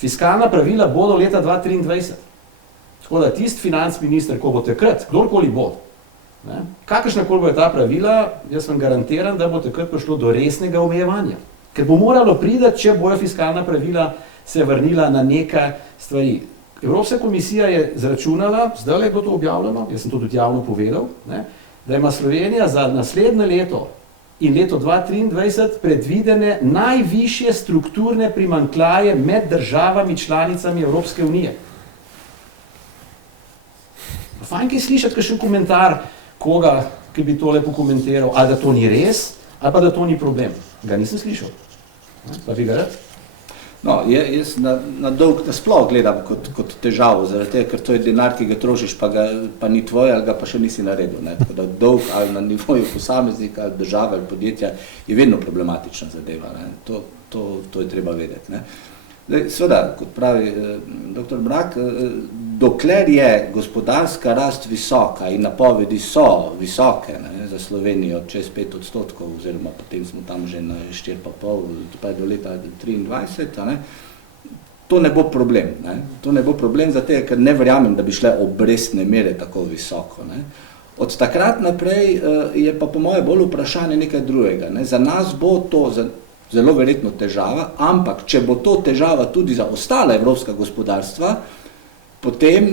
Fiskalna pravila bodo leta 2023. Tako da tisti finančminister, ko bo takrat, kdorkoli bo, ne? Kakršnakoli bo ta pravila, jaz vam garantiram, da bo takrat prišlo do resnega omejevanja. Ker bo moralo priti, če bojo fiskalna pravila se vrnila na nekaj stvari. Evropska komisija je zračunala, zdaj je bilo to objavljeno, jaz sem to tudi javno povedal, ne, da ima Slovenija za naslednje leto in leto 2023 predvidene najvišje strukturne primanjkljaje med državami članicami Evropske unije. Fajn, ki slišati kakšen komentar koga, ki bi to lepo komentiral, ali da to ni res, ali pa da to ni problem. Ga nisem slišal. Pa vi ga rad? No, jaz na dolg nasploh gledam kot težavo, zaradi tega, ker to je denar, ki ga trošiš, pa ni tvoj, ali ga pa še nisi naredil. Ne? Tako da dolg ali na nivoju posameznika, ali države, ali podjetja je vedno problematična zadeva. Ne? To je treba vedeti. Ne? Seveda, kot pravi dr. Mrak, dokler je gospodarska rast visoka in napovedi so visoke, ne, za Slovenijo čez 5%, oziroma potem smo tam že na 4,5%, pa do leta 2023, ne, to ne bo problem. Ne. To ne bo problem, zato ker ne verjamem, da bi šle obrestne mere tako visoko. Ne. Od takrat naprej je pa po moje bolj vprašanje nekaj drugega. Ne. Za nas bo to zelo verjetno težava, ampak če bo to težava tudi za ostale evropska gospodarstva, potem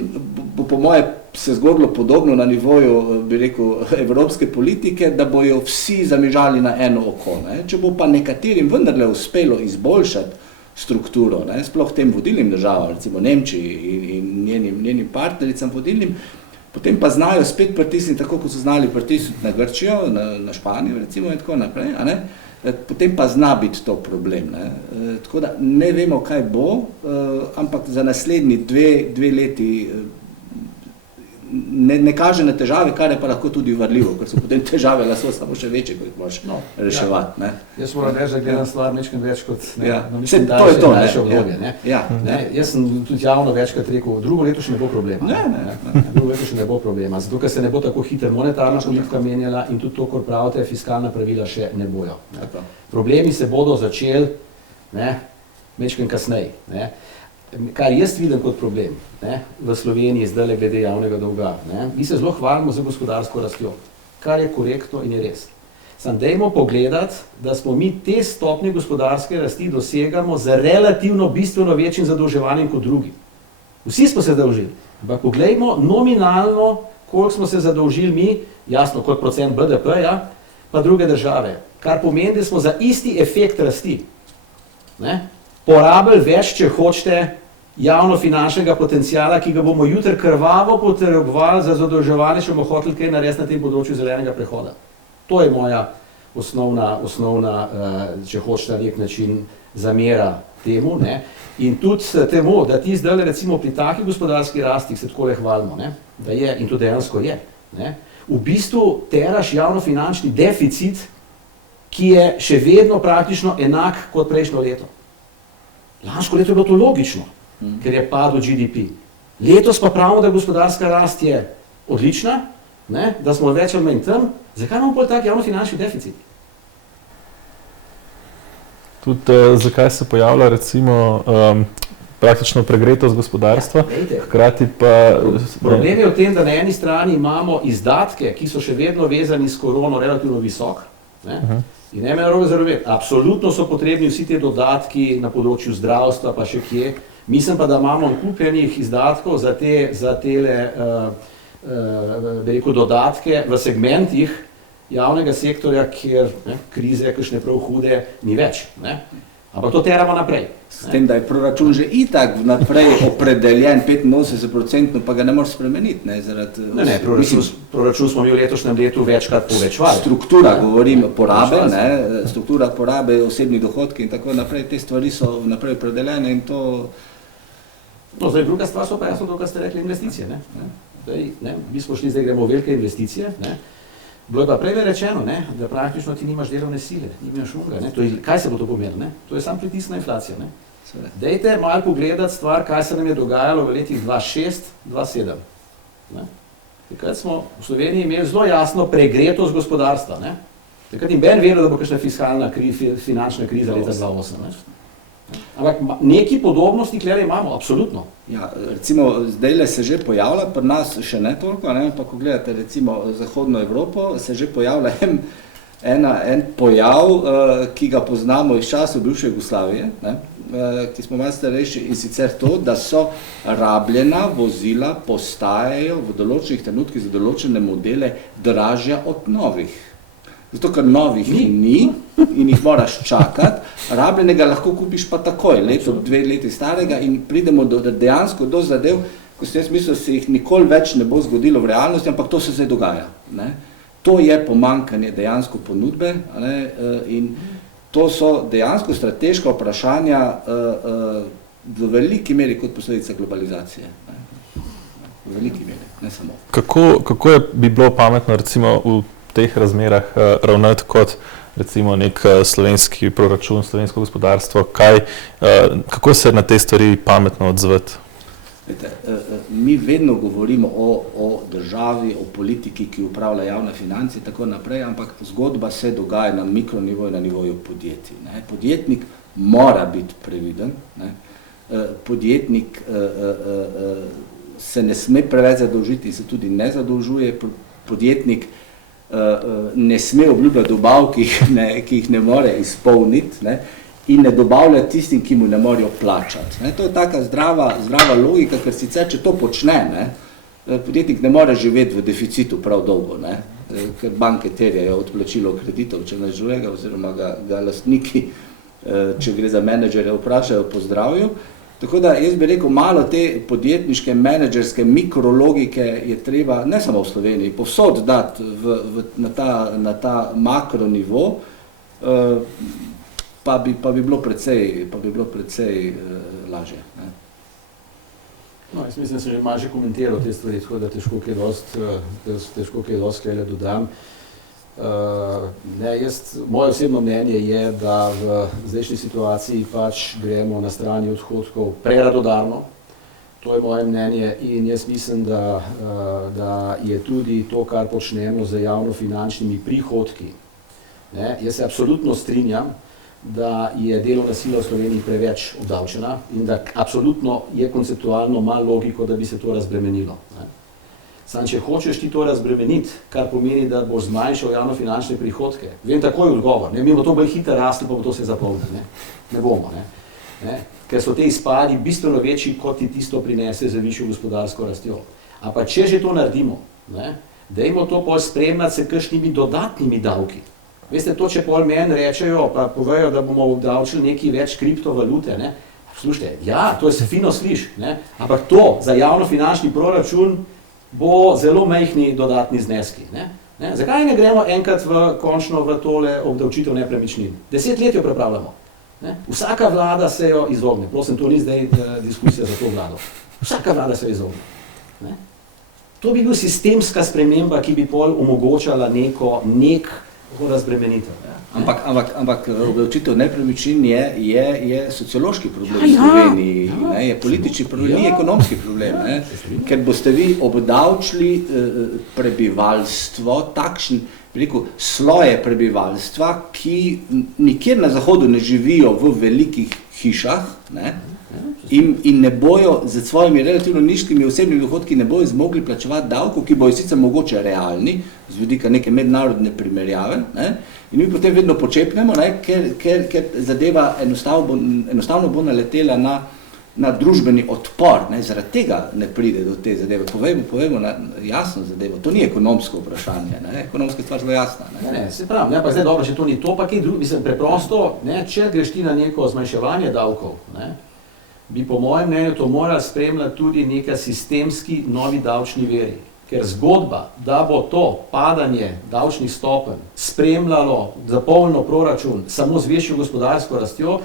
bo po moje se zgodilo podobno na nivoju, bi rekel, evropske politike, da bojo vsi zamižali na eno oko. Ne. Če bo pa nekaterim vendarle uspelo izboljšati strukturo, ne, sploh tem vodilnim državam, recimo Nemčiji in njenim partnericam vodilnim, potem pa znajo spet pritisniti, tako kot so znali pritisniti na Grčijo, na Španijo, recimo, in tako naprej, a ne. Potem pa zna biti to problem. Ne. Tako da ne vemo, kaj bo, ampak za naslednji dve leti ne kaže na težave, kar je pa lahko tudi varljivo, ker so potem težave lahko samo še večje, ko jih moraš reševati. Ne. Jaz moram reči, da gledam stvar nekaj več kot mislim, da je to naše obdobje. Jaz sem tudi javno večkrat rekel, drugo leto še ne bo problema. Drugo leto še ne bo problema, zato ker se ne bo tako hitro monetarna politika menjala in tudi to, kot pravite, fiskalna pravila še ne bojo. Ne. Problemi se bodo začeli nekaj kasneje. Ne. Kar jaz vidim kot problem, ne, v Sloveniji zdaj glede javnega dolga, ne, mi se zelo hvalimo za gospodarsko rastjo, kar je korektno in je res. Sam dajmo pogledati, da smo mi te stopnje gospodarske rasti dosegamo z relativno bistveno večjim zadolževanjem kot drugi. Vsi smo se zadolžili, ampak poglejmo nominalno, koliko smo se zadolžili mi, jasno kot procent BDP-ja, pa druge države, kar pomeni, da smo za isti efekt rasti, ne, porabili več, če hočete, javno-finančnega potencijala, ki ga bomo jutri krvavo potrebovali za zadolževanje, če bomo hoteli kaj narediti na tem področju zelenega prehoda. To je moja osnovna če hočete na nek način, zamera temu. Ne? In tudi temu, da ti zdaj recimo pri takih gospodarskih rastih se takole hvalimo, ne? Da je, in to dejansko je, ne? V bistvu teraš javno-finančni deficit, ki je še vedno praktično enak kot prejšnjo leto. Lansko leto je bilo to logično, ker je padel GDP. Letos pa pravimo, da gospodarska rast je odlična, ne, da smo več ali manj tam. Zakaj imamo bolj tak javno-finančni deficit? Tudi zakaj se pojavlja recimo praktično pregretost gospodarstva, hkrati pa... Problem je v tem, da na eni strani imamo izdatke, ki so še vedno vezani s korono relativno visok, ne? In ne me narobe zaroveti, absolutno so potrebni vsi te dodatki na področju zdravstva, pa še kje. Mislim pa, da imamo kupljenih izdatkov za tele dodatke v segmentih javnega sektorja, kjer krize, kakšne prav hude, ni več. Ne? Ampak to teramo naprej. S tem, da je proračun že itak naprej opredeljen 85%, pa ga ne moreš spremeniti. Proračun smo mi v letošnjem letu večkrat povečvali. Struktura, govorim, porabe, struktura porabe, osebni dohodki in tako naprej, te stvari so naprej opredeljene in to... No, zdaj druga stvar so pa jasno to, kar ste rekli, investicije. Ne? Mi smo šli, zdaj gremo v velike investicije, ne? Bilo je pa prej rečeno, ne? Da praktično ti nimaš delovne sile, nimaš unga, ne? Kaj se bo to pomenilo? Ne? To je sam pritisk na inflacijo. Ne? Dajte malo pogledati stvar, kaj se nam je dogajalo v letih 2006-2007. Takrat smo v Sloveniji imeli zelo jasno pregretost gospodarstva. Ne? Takrat in ben vedel, da bo kakšna fiskalna finančna kriza leta 2008. Ne? Ampak neki podobnosti tukaj imamo, absolutno. Ja, recimo, zdajle se že pojavlja, pri nas še ne toliko, ne? Pa ko gledate recimo Zahodno Evropo, se že pojavlja en pojav, ki ga poznamo iz časov bivše Jugoslavije, ne? Ki smo malo starejši, in sicer to, da so rabljena vozila postajajo v določenih trenutkih za določene modele dražja od novih. Zato, ker novih ni in jih moraš čakati, rabljenega lahko kupiš pa takoj, leto, 2 leti starega, in pridemo dejansko do zadev, ko sem jaz mislil, se jih nikoli več ne bo zgodilo v realnosti, ampak to se zdaj dogaja. Ne? To je pomanjkanje dejansko ponudbe, ne? In to so dejansko strateška vprašanja v veliki meri kot posledica globalizacije. Ne? V veliki meri, ne samo. Kako bi bilo pametno recimo v teh razmerah ravnati kot recimo nek slovenski proračun, slovensko gospodarstvo, kako se na te stvari pametno odzvati? Mi vedno govorimo o državi, o politiki, ki upravlja javne finance in tako naprej, ampak zgodba se dogaja na mikronivoju, na nivoju podjetij. Ne? Podjetnik mora biti previden, ne? Podjetnik se ne sme preveč zadolžiti in se tudi ne zadolžuje, podjetnik ne sme obljubljati dobav, ki jih ne more izpolniti, ne? In ne dobavlja tistim, ki mu ne morajo plačati. Ne? To je taka zdrava logika, ker sicer, če to počne, ne? Podjetnik ne more živeti v deficitu prav dolgo, ne? Ker banke terjajo odplačilo kreditov, če ne živega, oziroma ga lastniki, če gre za menedžerje, vprašajo, pozdravijo. Tako da jaz bi rekel, malo te podjetniške, menedžerske mikrologike je treba, ne samo v Sloveniji, povsod dati na ta makronivo, pa bi bilo precej lažje. Ne? No, jaz mislim, da sem že malo že komentiral te stvari, tako da težko kaj dosti dodam. Moje osebno mnenje je, da v zdajšnji situaciji pač gremo na strani odhodkov preradodarno. To je moje mnenje in jaz mislim, da je tudi to, kar počnemo z javnofinančnimi prihodki. Ne? Jaz se absolutno strinjam, da je delovna sila v Sloveniji preveč obdavčena in da absolutno je konceptualno malo logiko, da bi se to razbremenilo. Ne? Sam, če hočeš ti to razbremeniti, kar pomeni, da boš zmanjšal javnofinančne prihodke, vem takoj odgovor, ne? Mi bomo to bolj hitro rasli, pa bo to se zapolnilo. Ne bomo, ne? Ker so te izpadi bistveno večji, kot ti tisto prinese za višjo gospodarsko rastjo. Ampak če že to naredimo, ne? Dajmo to pol spremljati se kakšnimi dodatnimi davki. Veste, to, če pol meni rečejo, pa povejo, da bomo obdavčili nekaj več kriptovalute, ne? Slušajte, ja, to se fino sliši, ne? Ampak to za javnofinančni proračun bo zelo majhni dodatni zneski. Ne? Zakaj ne gremo enkrat končno v tole obdavčitev nepremičnin? 10 let jo pripravljamo. Ne? Vsaka vlada se jo izogne. Prosim, to ni zdaj diskusija za to vlado. Vsaka vlada se jo izogne. Ne? To bi bil sistemska sprememba, ki bi pol omogočala nek razbremenitev. Ampak obdavčitev nepremičnin je sociološki problem v Sloveniji, je politični problem, ni ekonomski problem, ne? Ker boste vi obdavčili prebivalstvo, takšen, bi rekel, sloje prebivalstva, ki nikjer na Zahodu ne živijo v velikih hišah, ne? In ne bojo z svojimi relativno nizkimi osebnimi dohodki ne bojo zmogli plačevati davkov, ki bojo sicer mogoče realni, z vidika neke mednarodne primerjave, ne? In mi potem vedno počepnemo, ne? Ker zadeva enostavno bo naletela na družbeni odpor, ne? Zaradi tega ne pride do te zadeve. Povejmo jasno zadevo, to ni ekonomsko vprašanje, ne? Ekonomska stvar zelo jasna. Ne, se pravi, ne, pa zdaj dobro, če to ni to, pa kaj drugo, mislim, preprosto, ne, če greš ti na neko zmanjševanje davkov, ne, bi po mojem mnenju to morali spremljati tudi neka sistemski novi davčni veri. Ker zgodba, da bo to padanje davčnih stopenj spremljalo zapolnjeno proračun samo z večjo gospodarsko rastjo,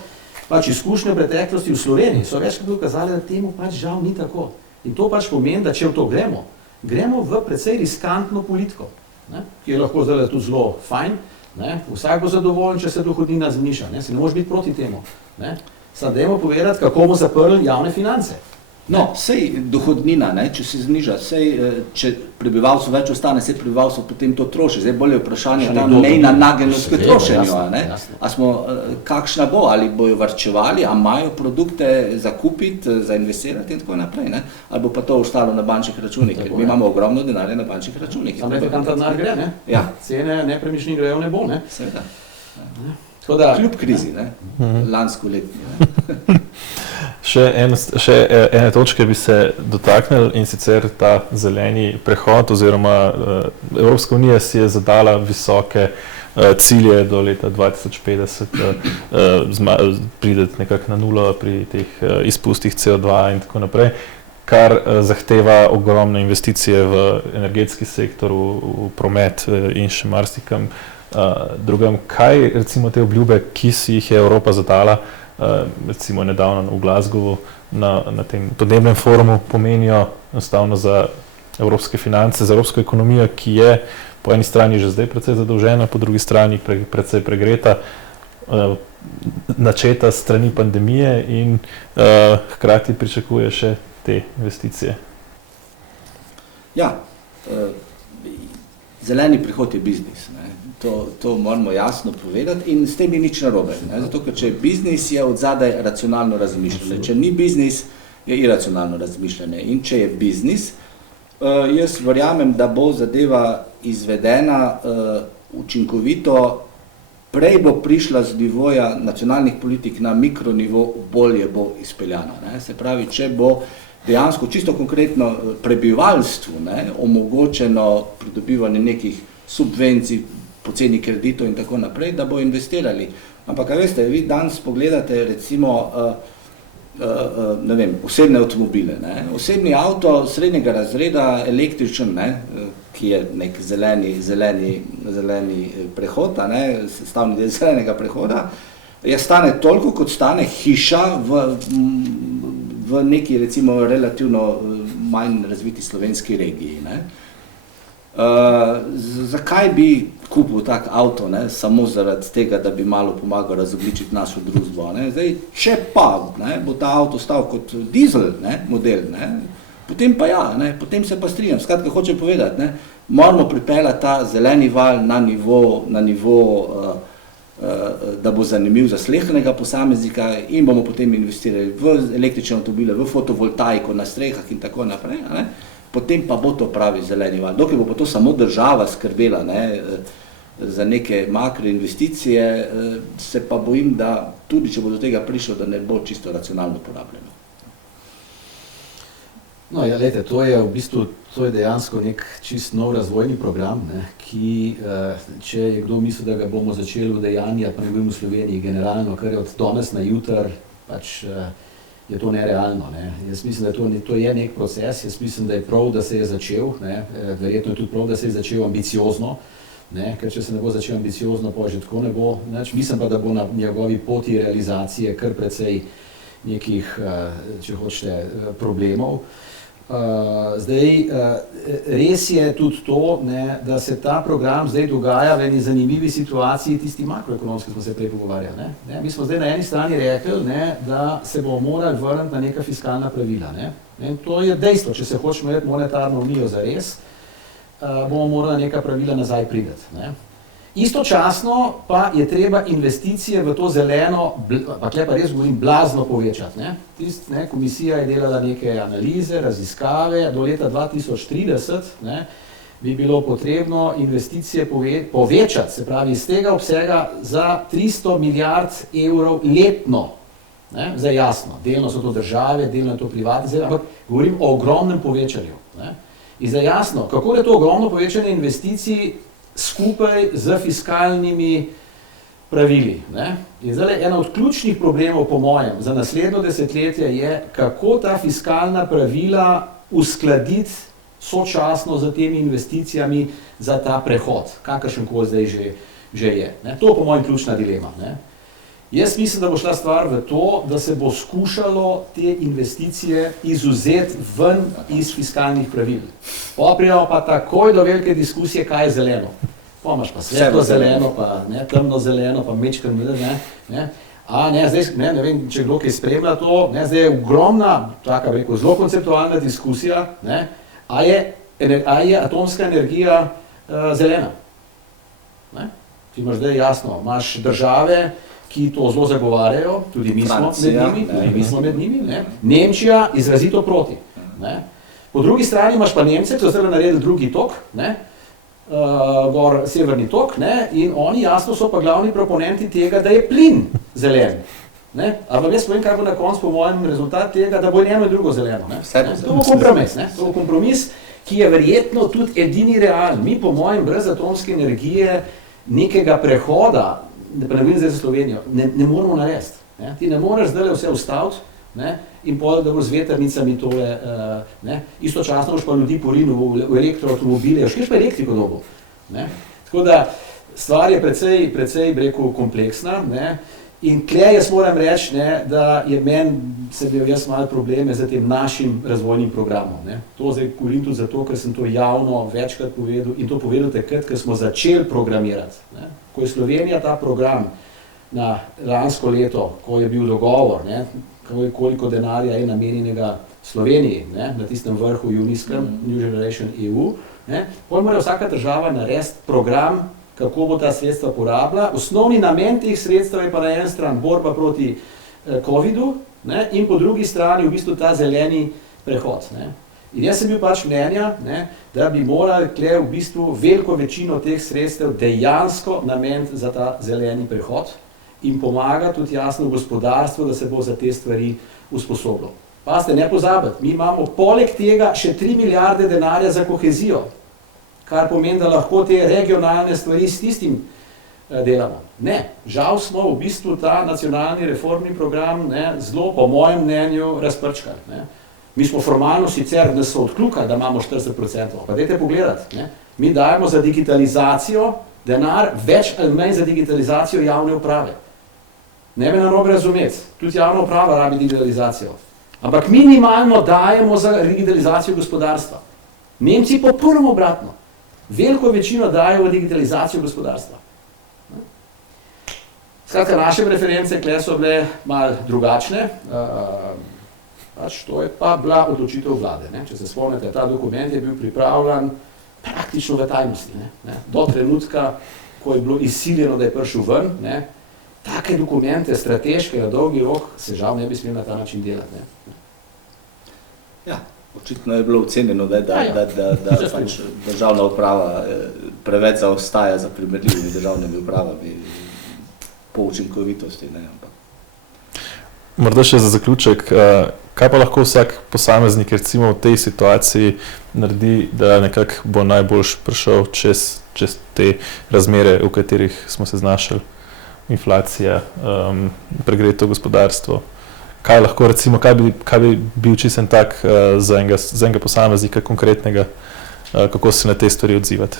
pač izkušnje v preteklosti v Sloveniji so večkrat dokazali, da temu pač žal ni tako. In to pač pomeni, da če v to gremo, gremo v precej riskantno politiko, ne, ki je lahko zdaj tudi zelo fajn, ne, vsak bo zadovoljen, če se dohodnina zniža, ne, se ne moreš biti proti temu. Ne. Sad dajmo povedati, kako bomo zaprli javne finance. No, sej dohodnina, ne, če se zniža, če prebivalstvo več ostane, sej prebivalstvo potem to troši. Zdaj bolje vprašanje tam mejna nagelnost k trošenju, ne? A smo, kakšna bo, ali bojo varčevali, a imajo produkte za kupiti, za investirati in tako naprej, ne? Ali bo pa to ostalo na bančnih računih, ker mi imamo ogromno denarja na bančnih računih. Samo nekaj kam ta denar gre, ne? Ja. Cene nepremičnin grejo v nebo, ne? Seveda. Da, kljub krizi, ne? Lansko letni, ne? Še ene točke bi se dotaknili, in sicer ta zeleni prehod, oziroma Evropska unija si je zadala visoke cilje do leta 2050, prideti nekako na nulo pri teh izpustih CO2 in tako naprej, kar zahteva ogromne investicije v energetski sektor, v promet in še marsikam drugem. Kaj recimo te obljube, ki si jih je Evropa zadala, recimo nedavno v Glasgowu na tem podnebnem forumu, pomenijo enostavno za evropske finance, za evropsko ekonomijo, ki je po eni strani že zdaj precej zadolžena, po drugi strani precej pregreta, načeta s strani pandemije in hkrati pričakuje še te investicije. Ja, zeleni prehod je biznis, ne? To moramo jasno povedati in s tem ni nič narobe, ne? Zato, ker če je biznis, je od zadaj racionalno razmišljanje, če ni biznis, je iracionalno razmišljanje in če je biznis, jaz verjamem, da bo zadeva izvedena učinkovito, prej bo prišla z nivoja nacionalnih politik na mikronivo, bolje bo izpeljana, ne? Se pravi, če bo dejansko čisto konkretno prebivalstvu, ne, omogočeno pridobivanje nekih subvencij, poceni kreditov in tako naprej, da bo investirali. Ampak, kaj veste, vi danes pogledate recimo ne vem, osebne avtomobile, ne? Osebni avto srednjega razreda, električen, ne, ki je nek zeleni prehod, ne, sestavni del zelenega prehoda, je stane toliko, kot stane hiša v neki recimo relativno manj razviti slovenski regiji, ne. Zakaj bi kupil tak avto, ne, samo zaradi tega, da bi malo pomagal razogljičiti našo družbo, ne? Zdaj, če pa, ne, bo ta avto stal kot dizel, ne, model, ne, potem pa ja, ne, potem se pa strinjam. Skratka, hočem povedati, ne, moramo pripeljati ta zeleni val na nivo da bo zanimiv za slehernega posameznika in bomo potem investirali v električne avtomobile, v fotovoltaiko na strehah in tako naprej, ne? Potem pa bo to pravi zeleni val. Dokaj bo pa to samo država skrbela, ne, za neke makroinvesticije, se pa bojim, da tudi, če bo do tega prišlo, da ne bo čisto racionalno porabljeno. No, ja, lejte, to je dejansko nek čist nov razvojni program, ne, ki, če je kdo misli, da ga bomo začeli udejanjati, pa ne govorim v Sloveniji generalno, kar je od danes na jutr, pač je to nerealno, ne. Jaz mislim, da to je nek proces, jaz mislim, da je prav, da se je začel, ne, verjetno je tudi prav, da se je začel ambiciozno, ne, ker če se ne bo začel ambiciozno, pa že tako ne bo, neč, mislim pa, da bo na njegovi poti realizacije kar precej nekih, če hočete, problemov. Res je tudi to, ne, da se ta program zdaj dogaja v eni zanimivi situaciji, tisti makroekonomski smo se prej pogovarjali. Ne. Mi smo zdaj na eni strani rekli, ne, da se bomo morali vrniti na neka fiskalna pravila. Ne. In to je dejstvo, če se hočemo imeti monetarno unijo zares, bomo morali neka pravila nazaj priti. Ne. Istočasno pa je treba investicije v to zeleno, pa tukaj pa res govorim, blazno povečati. Ne. Komisija je delala neke analize, raziskave, do leta 2030, ne, bi bilo potrebno investicije povečati, se pravi iz tega obsega za 300 milijard evrov letno. Ne. Zdaj jasno, delno so to države, delno je to privatni, ampak govorim o ogromnem povečanju. Ne. In zdaj jasno, kako je to ogromno povečanje investicij skupaj z fiskalnimi pravili. Ne? In zdaj ena od ključnih problemov, po mojem, za naslednjo desetletje je, kako ta fiskalna pravila uskladiti sočasno z temi investicijami za ta prehod, kakršenkoli zdaj že je. Ne? To je po mojem ključna dilema. Ne? Jaz mislim, da bo šla stvar v to, da se bo skušalo te investicije izuzeti ven iz fiskalnih pravil. Pridemo pa takoj do velike diskusije, kaj je zeleno. Imaš pa svetlo zeleno, pa temno zeleno, pa mečkar ne. Zdaj, ne vem, če kdo kaj spremlja to, zdaj je ogromna, taka bi rekel, zelo konceptualna diskusija, a je atomska energija zelena. Ti imaš zdaj jasno, imaš države, ki to zelo zagovarjajo, tudi mi smo med njimi, Nemčija izrazito proti. Po drugi strani imaš pa Nemce, ki so zdaj naredili drugi tok, severni tok, in oni jasno so pa glavni proponenti tega, da je plin zelen. Ampak jaz povem, kaj bo na koncu po mojem rezultat tega, da bo eno in drugo zeleno. To bo kompromis, to bo kompromis, ki je verjetno tudi edini realen. Mi po mojem brez atomske energije nekega prehoda, pa ne govorim zdaj za Slovenijo, ne moramo narediti. Ti ne moreš zdaj vse ustaviti in pol, da bo z vetrnicami tole, istočasno boš pa ljudi porinil v elektroavtomobile, kje pa elektriko dobil. Tako da stvar je precej rekel, kompleksna, in tle jaz moram reči, da je se bil jaz malo probleme z tem našim razvojnim programom. To zdaj govorim tudi zato, ker sem to javno večkrat povedal in to povedal takrat, ker smo začeli programirati. Ko je Slovenija ta program na lansko leto, ko je bil dogovor, koliko denarja je namenjenega Sloveniji, na tistem vrhu junijskem, New Generation EU, potem mora vsaka država narediti program, kako bo ta sredstva porabila. Osnovni namen teh sredstev je pa na eni strani borba proti COVID-u in po drugi strani v bistvu ta zeleni prehod. In jaz sem bil pač mnenja, da bi morali tukaj v bistvu veliko večino teh sredstev dejansko nameniti za ta zeleni prehod in pomagati tudi jasno gospodarstvu, da se bo za te stvari usposobilo. Pazite, ne pozabiti, mi imamo poleg tega še 3 milijarde denarja za kohezijo, kar pomeni, da lahko te regionalne stvari s tistim delamo. Ne, žal smo v bistvu ta nacionalni reformni program zelo, po mojem mnenju, razprčkali. Mi smo formalno sicer, da so odkljukali, da imamo 40%, pa dajte pogledati. Mi dajemo za digitalizacijo denar več ali manj za digitalizacijo javne uprave. Ne me narobe razumeti, tudi javna uprava rabi digitalizacijo. Ampak minimalno dajemo za digitalizacijo gospodarstva. Nemci popolnoma obratno. Veliko večino dajo v digitalizacijo gospodarstva. Skratka, naše preference tukaj so bile malo drugačne. To je pa bila odločitev vlade. Če se spomnite, ta dokument je bil pripravljen praktično v tajnosti. Do trenutka, ko je bilo izsiljeno, da je prišel ven, take dokumente, strateške, na dolgi rok, se žal ne bi smeli na ta način delati. Ja, očitno je bilo ocenjeno, da pač državna uprava preveč zaostaja za primerljivimi državnimi upravami po učinkovitosti. Morda še za zaključek, kaj pa lahko vsak posameznik recimo v tej situaciji naredi, da nekako bo najboljš prišel čez te razmere, v katerih smo se znašli, inflacija, pregreto gospodarstvo. Kaj lahko recimo, kaj bi bil čisto tak za enega posameznika konkretnega, kako se na te stvari odzivati?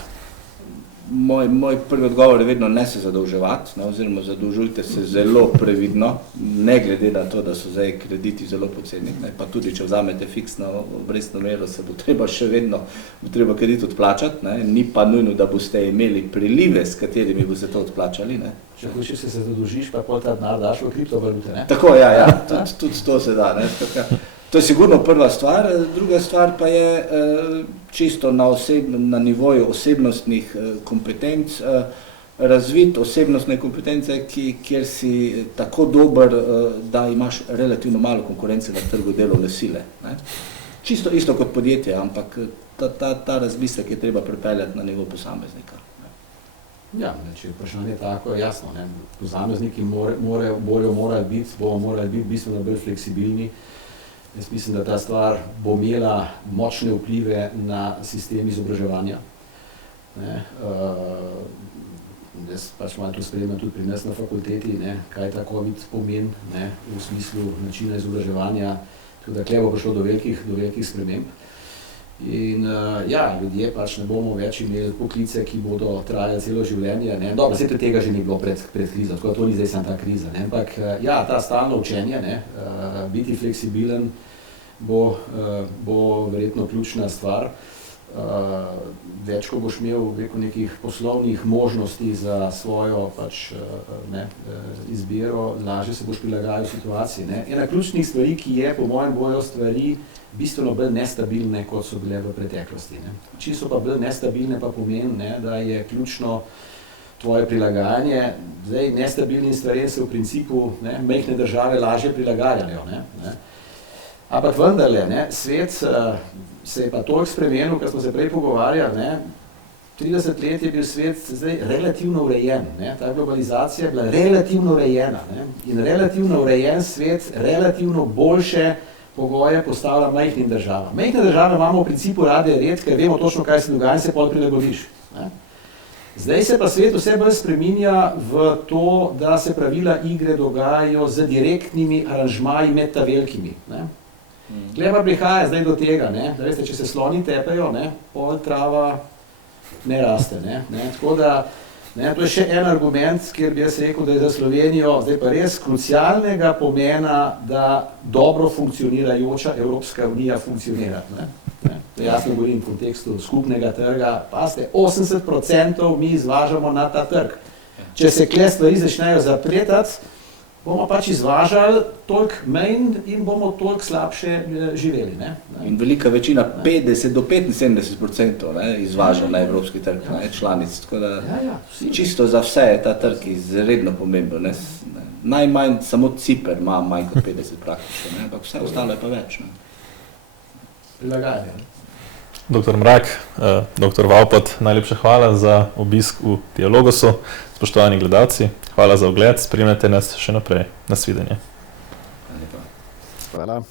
Moj prvi odgovor je vedno ne se zadolževati, oziroma zadolžujte se zelo previdno, ne glede na to, da so zdaj krediti zelo poceni, pa tudi če vzamete fiksno obrestno mero, se bo treba še vedno kredit odplačati, ni pa nujno, da boste imeli prilive, s katerimi boste to odplačali. Če hočeš se zadolžiš, pa pol ta denar daš v kriptovalute. Tako, ja, tudi to se da. To je sigurno prva stvar, druga stvar pa je čisto na nivoju osebnostnih kompetenc, razviti osebnostne kompetence, kjer si tako dober, da imaš relativno malo konkurence na trgu delovne sile. Čisto isto kot podjetje, ampak ta razmislek je treba pripeljati na nivo posameznika. Ja, če je vprašanje tako, jasno, posamezniki bomo morali biti bistveno bolj fleksibilni. Jaz mislim, da ta stvar bo imela močne vplive na sistem izobraževanja. Jaz pač malo to spremljam tudi pri nas na fakulteti, kaj ta COVID pomeni v smislu načina izobraževanja, tako da tukaj bo prišlo do velikih sprememb. In ja, ljudje pač ne bomo več imeli poklice, ki bodo trajali celo življenje. Ne? Dobro, vse tega že ni bilo pred krizo, tako da to ni zdaj samo ta kriza. Ne? Ampak ja, ta stalno učenje, ne? Biti fleksibilen bo verjetno ključna stvar. Več, ko boš imel nekih poslovnih možnosti za svojo pač, izbiro, lažje se boš prilagajal situaciji. Ne? Ena ključnih stvari, ki je, po mojem, bojo stvari bistveno bolj nestabilne, kot so bile v preteklosti. Ne? Če so pa bolj nestabilne, pa pomeni, ne, da je ključno tvoje prilagajanje. Zdaj, nestabilnim stvarem se v principu majhne države lažje prilagajajo. Ne? Ampak vendarle, ne, svet se je pa toliko spremenil, kar smo se prej pogovarjali, ne, 30 let je bil svet zdaj relativno urejen, ne, ta globalizacija je bila relativno urejena, ne, in relativno urejen svet relativno boljše pogoje postavlja majhnim državam. Majhne države imamo v principu rade red, ker vemo točno, kaj se dogaja in se pol prilagodiš. Ne. Zdaj se pa svet vse bolj spreminja v to, da se pravila igre dogajajo z direktnimi aranžmaji med ta velikimi. Ne. Tle pa prihaja zdaj do tega, ne, da veste, če se sloni tepejo, ne, pol trava ne raste. Ne. Tako da, ne, to je še en argument, kjer bi jaz rekel, da je za Slovenijo zdaj pa res krucialnega pomena, da dobro funkcionirajoča Evropska unija funkcionira. Ne. Jasno govorim v kontekstu skupnega trga, paste, 80% mi izvažamo na ta trg. Če se kle stvari začnejo zapletati, bomo pač izvažali toliko manj in bomo toliko slabše živeli. Ne? In velika večina, 50 do 75% izvaža na evropski trg, članic. Tako da čisto za vse je ta trg izredno pomemben. Najmanj samo Ciper ima manj kot 50 praktično, ampak vse ostalo je pa več. Prilagajanje. Dr. Mrak, dr. Vaupot, najlepša hvala za obisk v Dialogosu. Spoštovani gledalci, hvala za ogled, spremljajte nas še naprej. Nasvidenje. Hvala.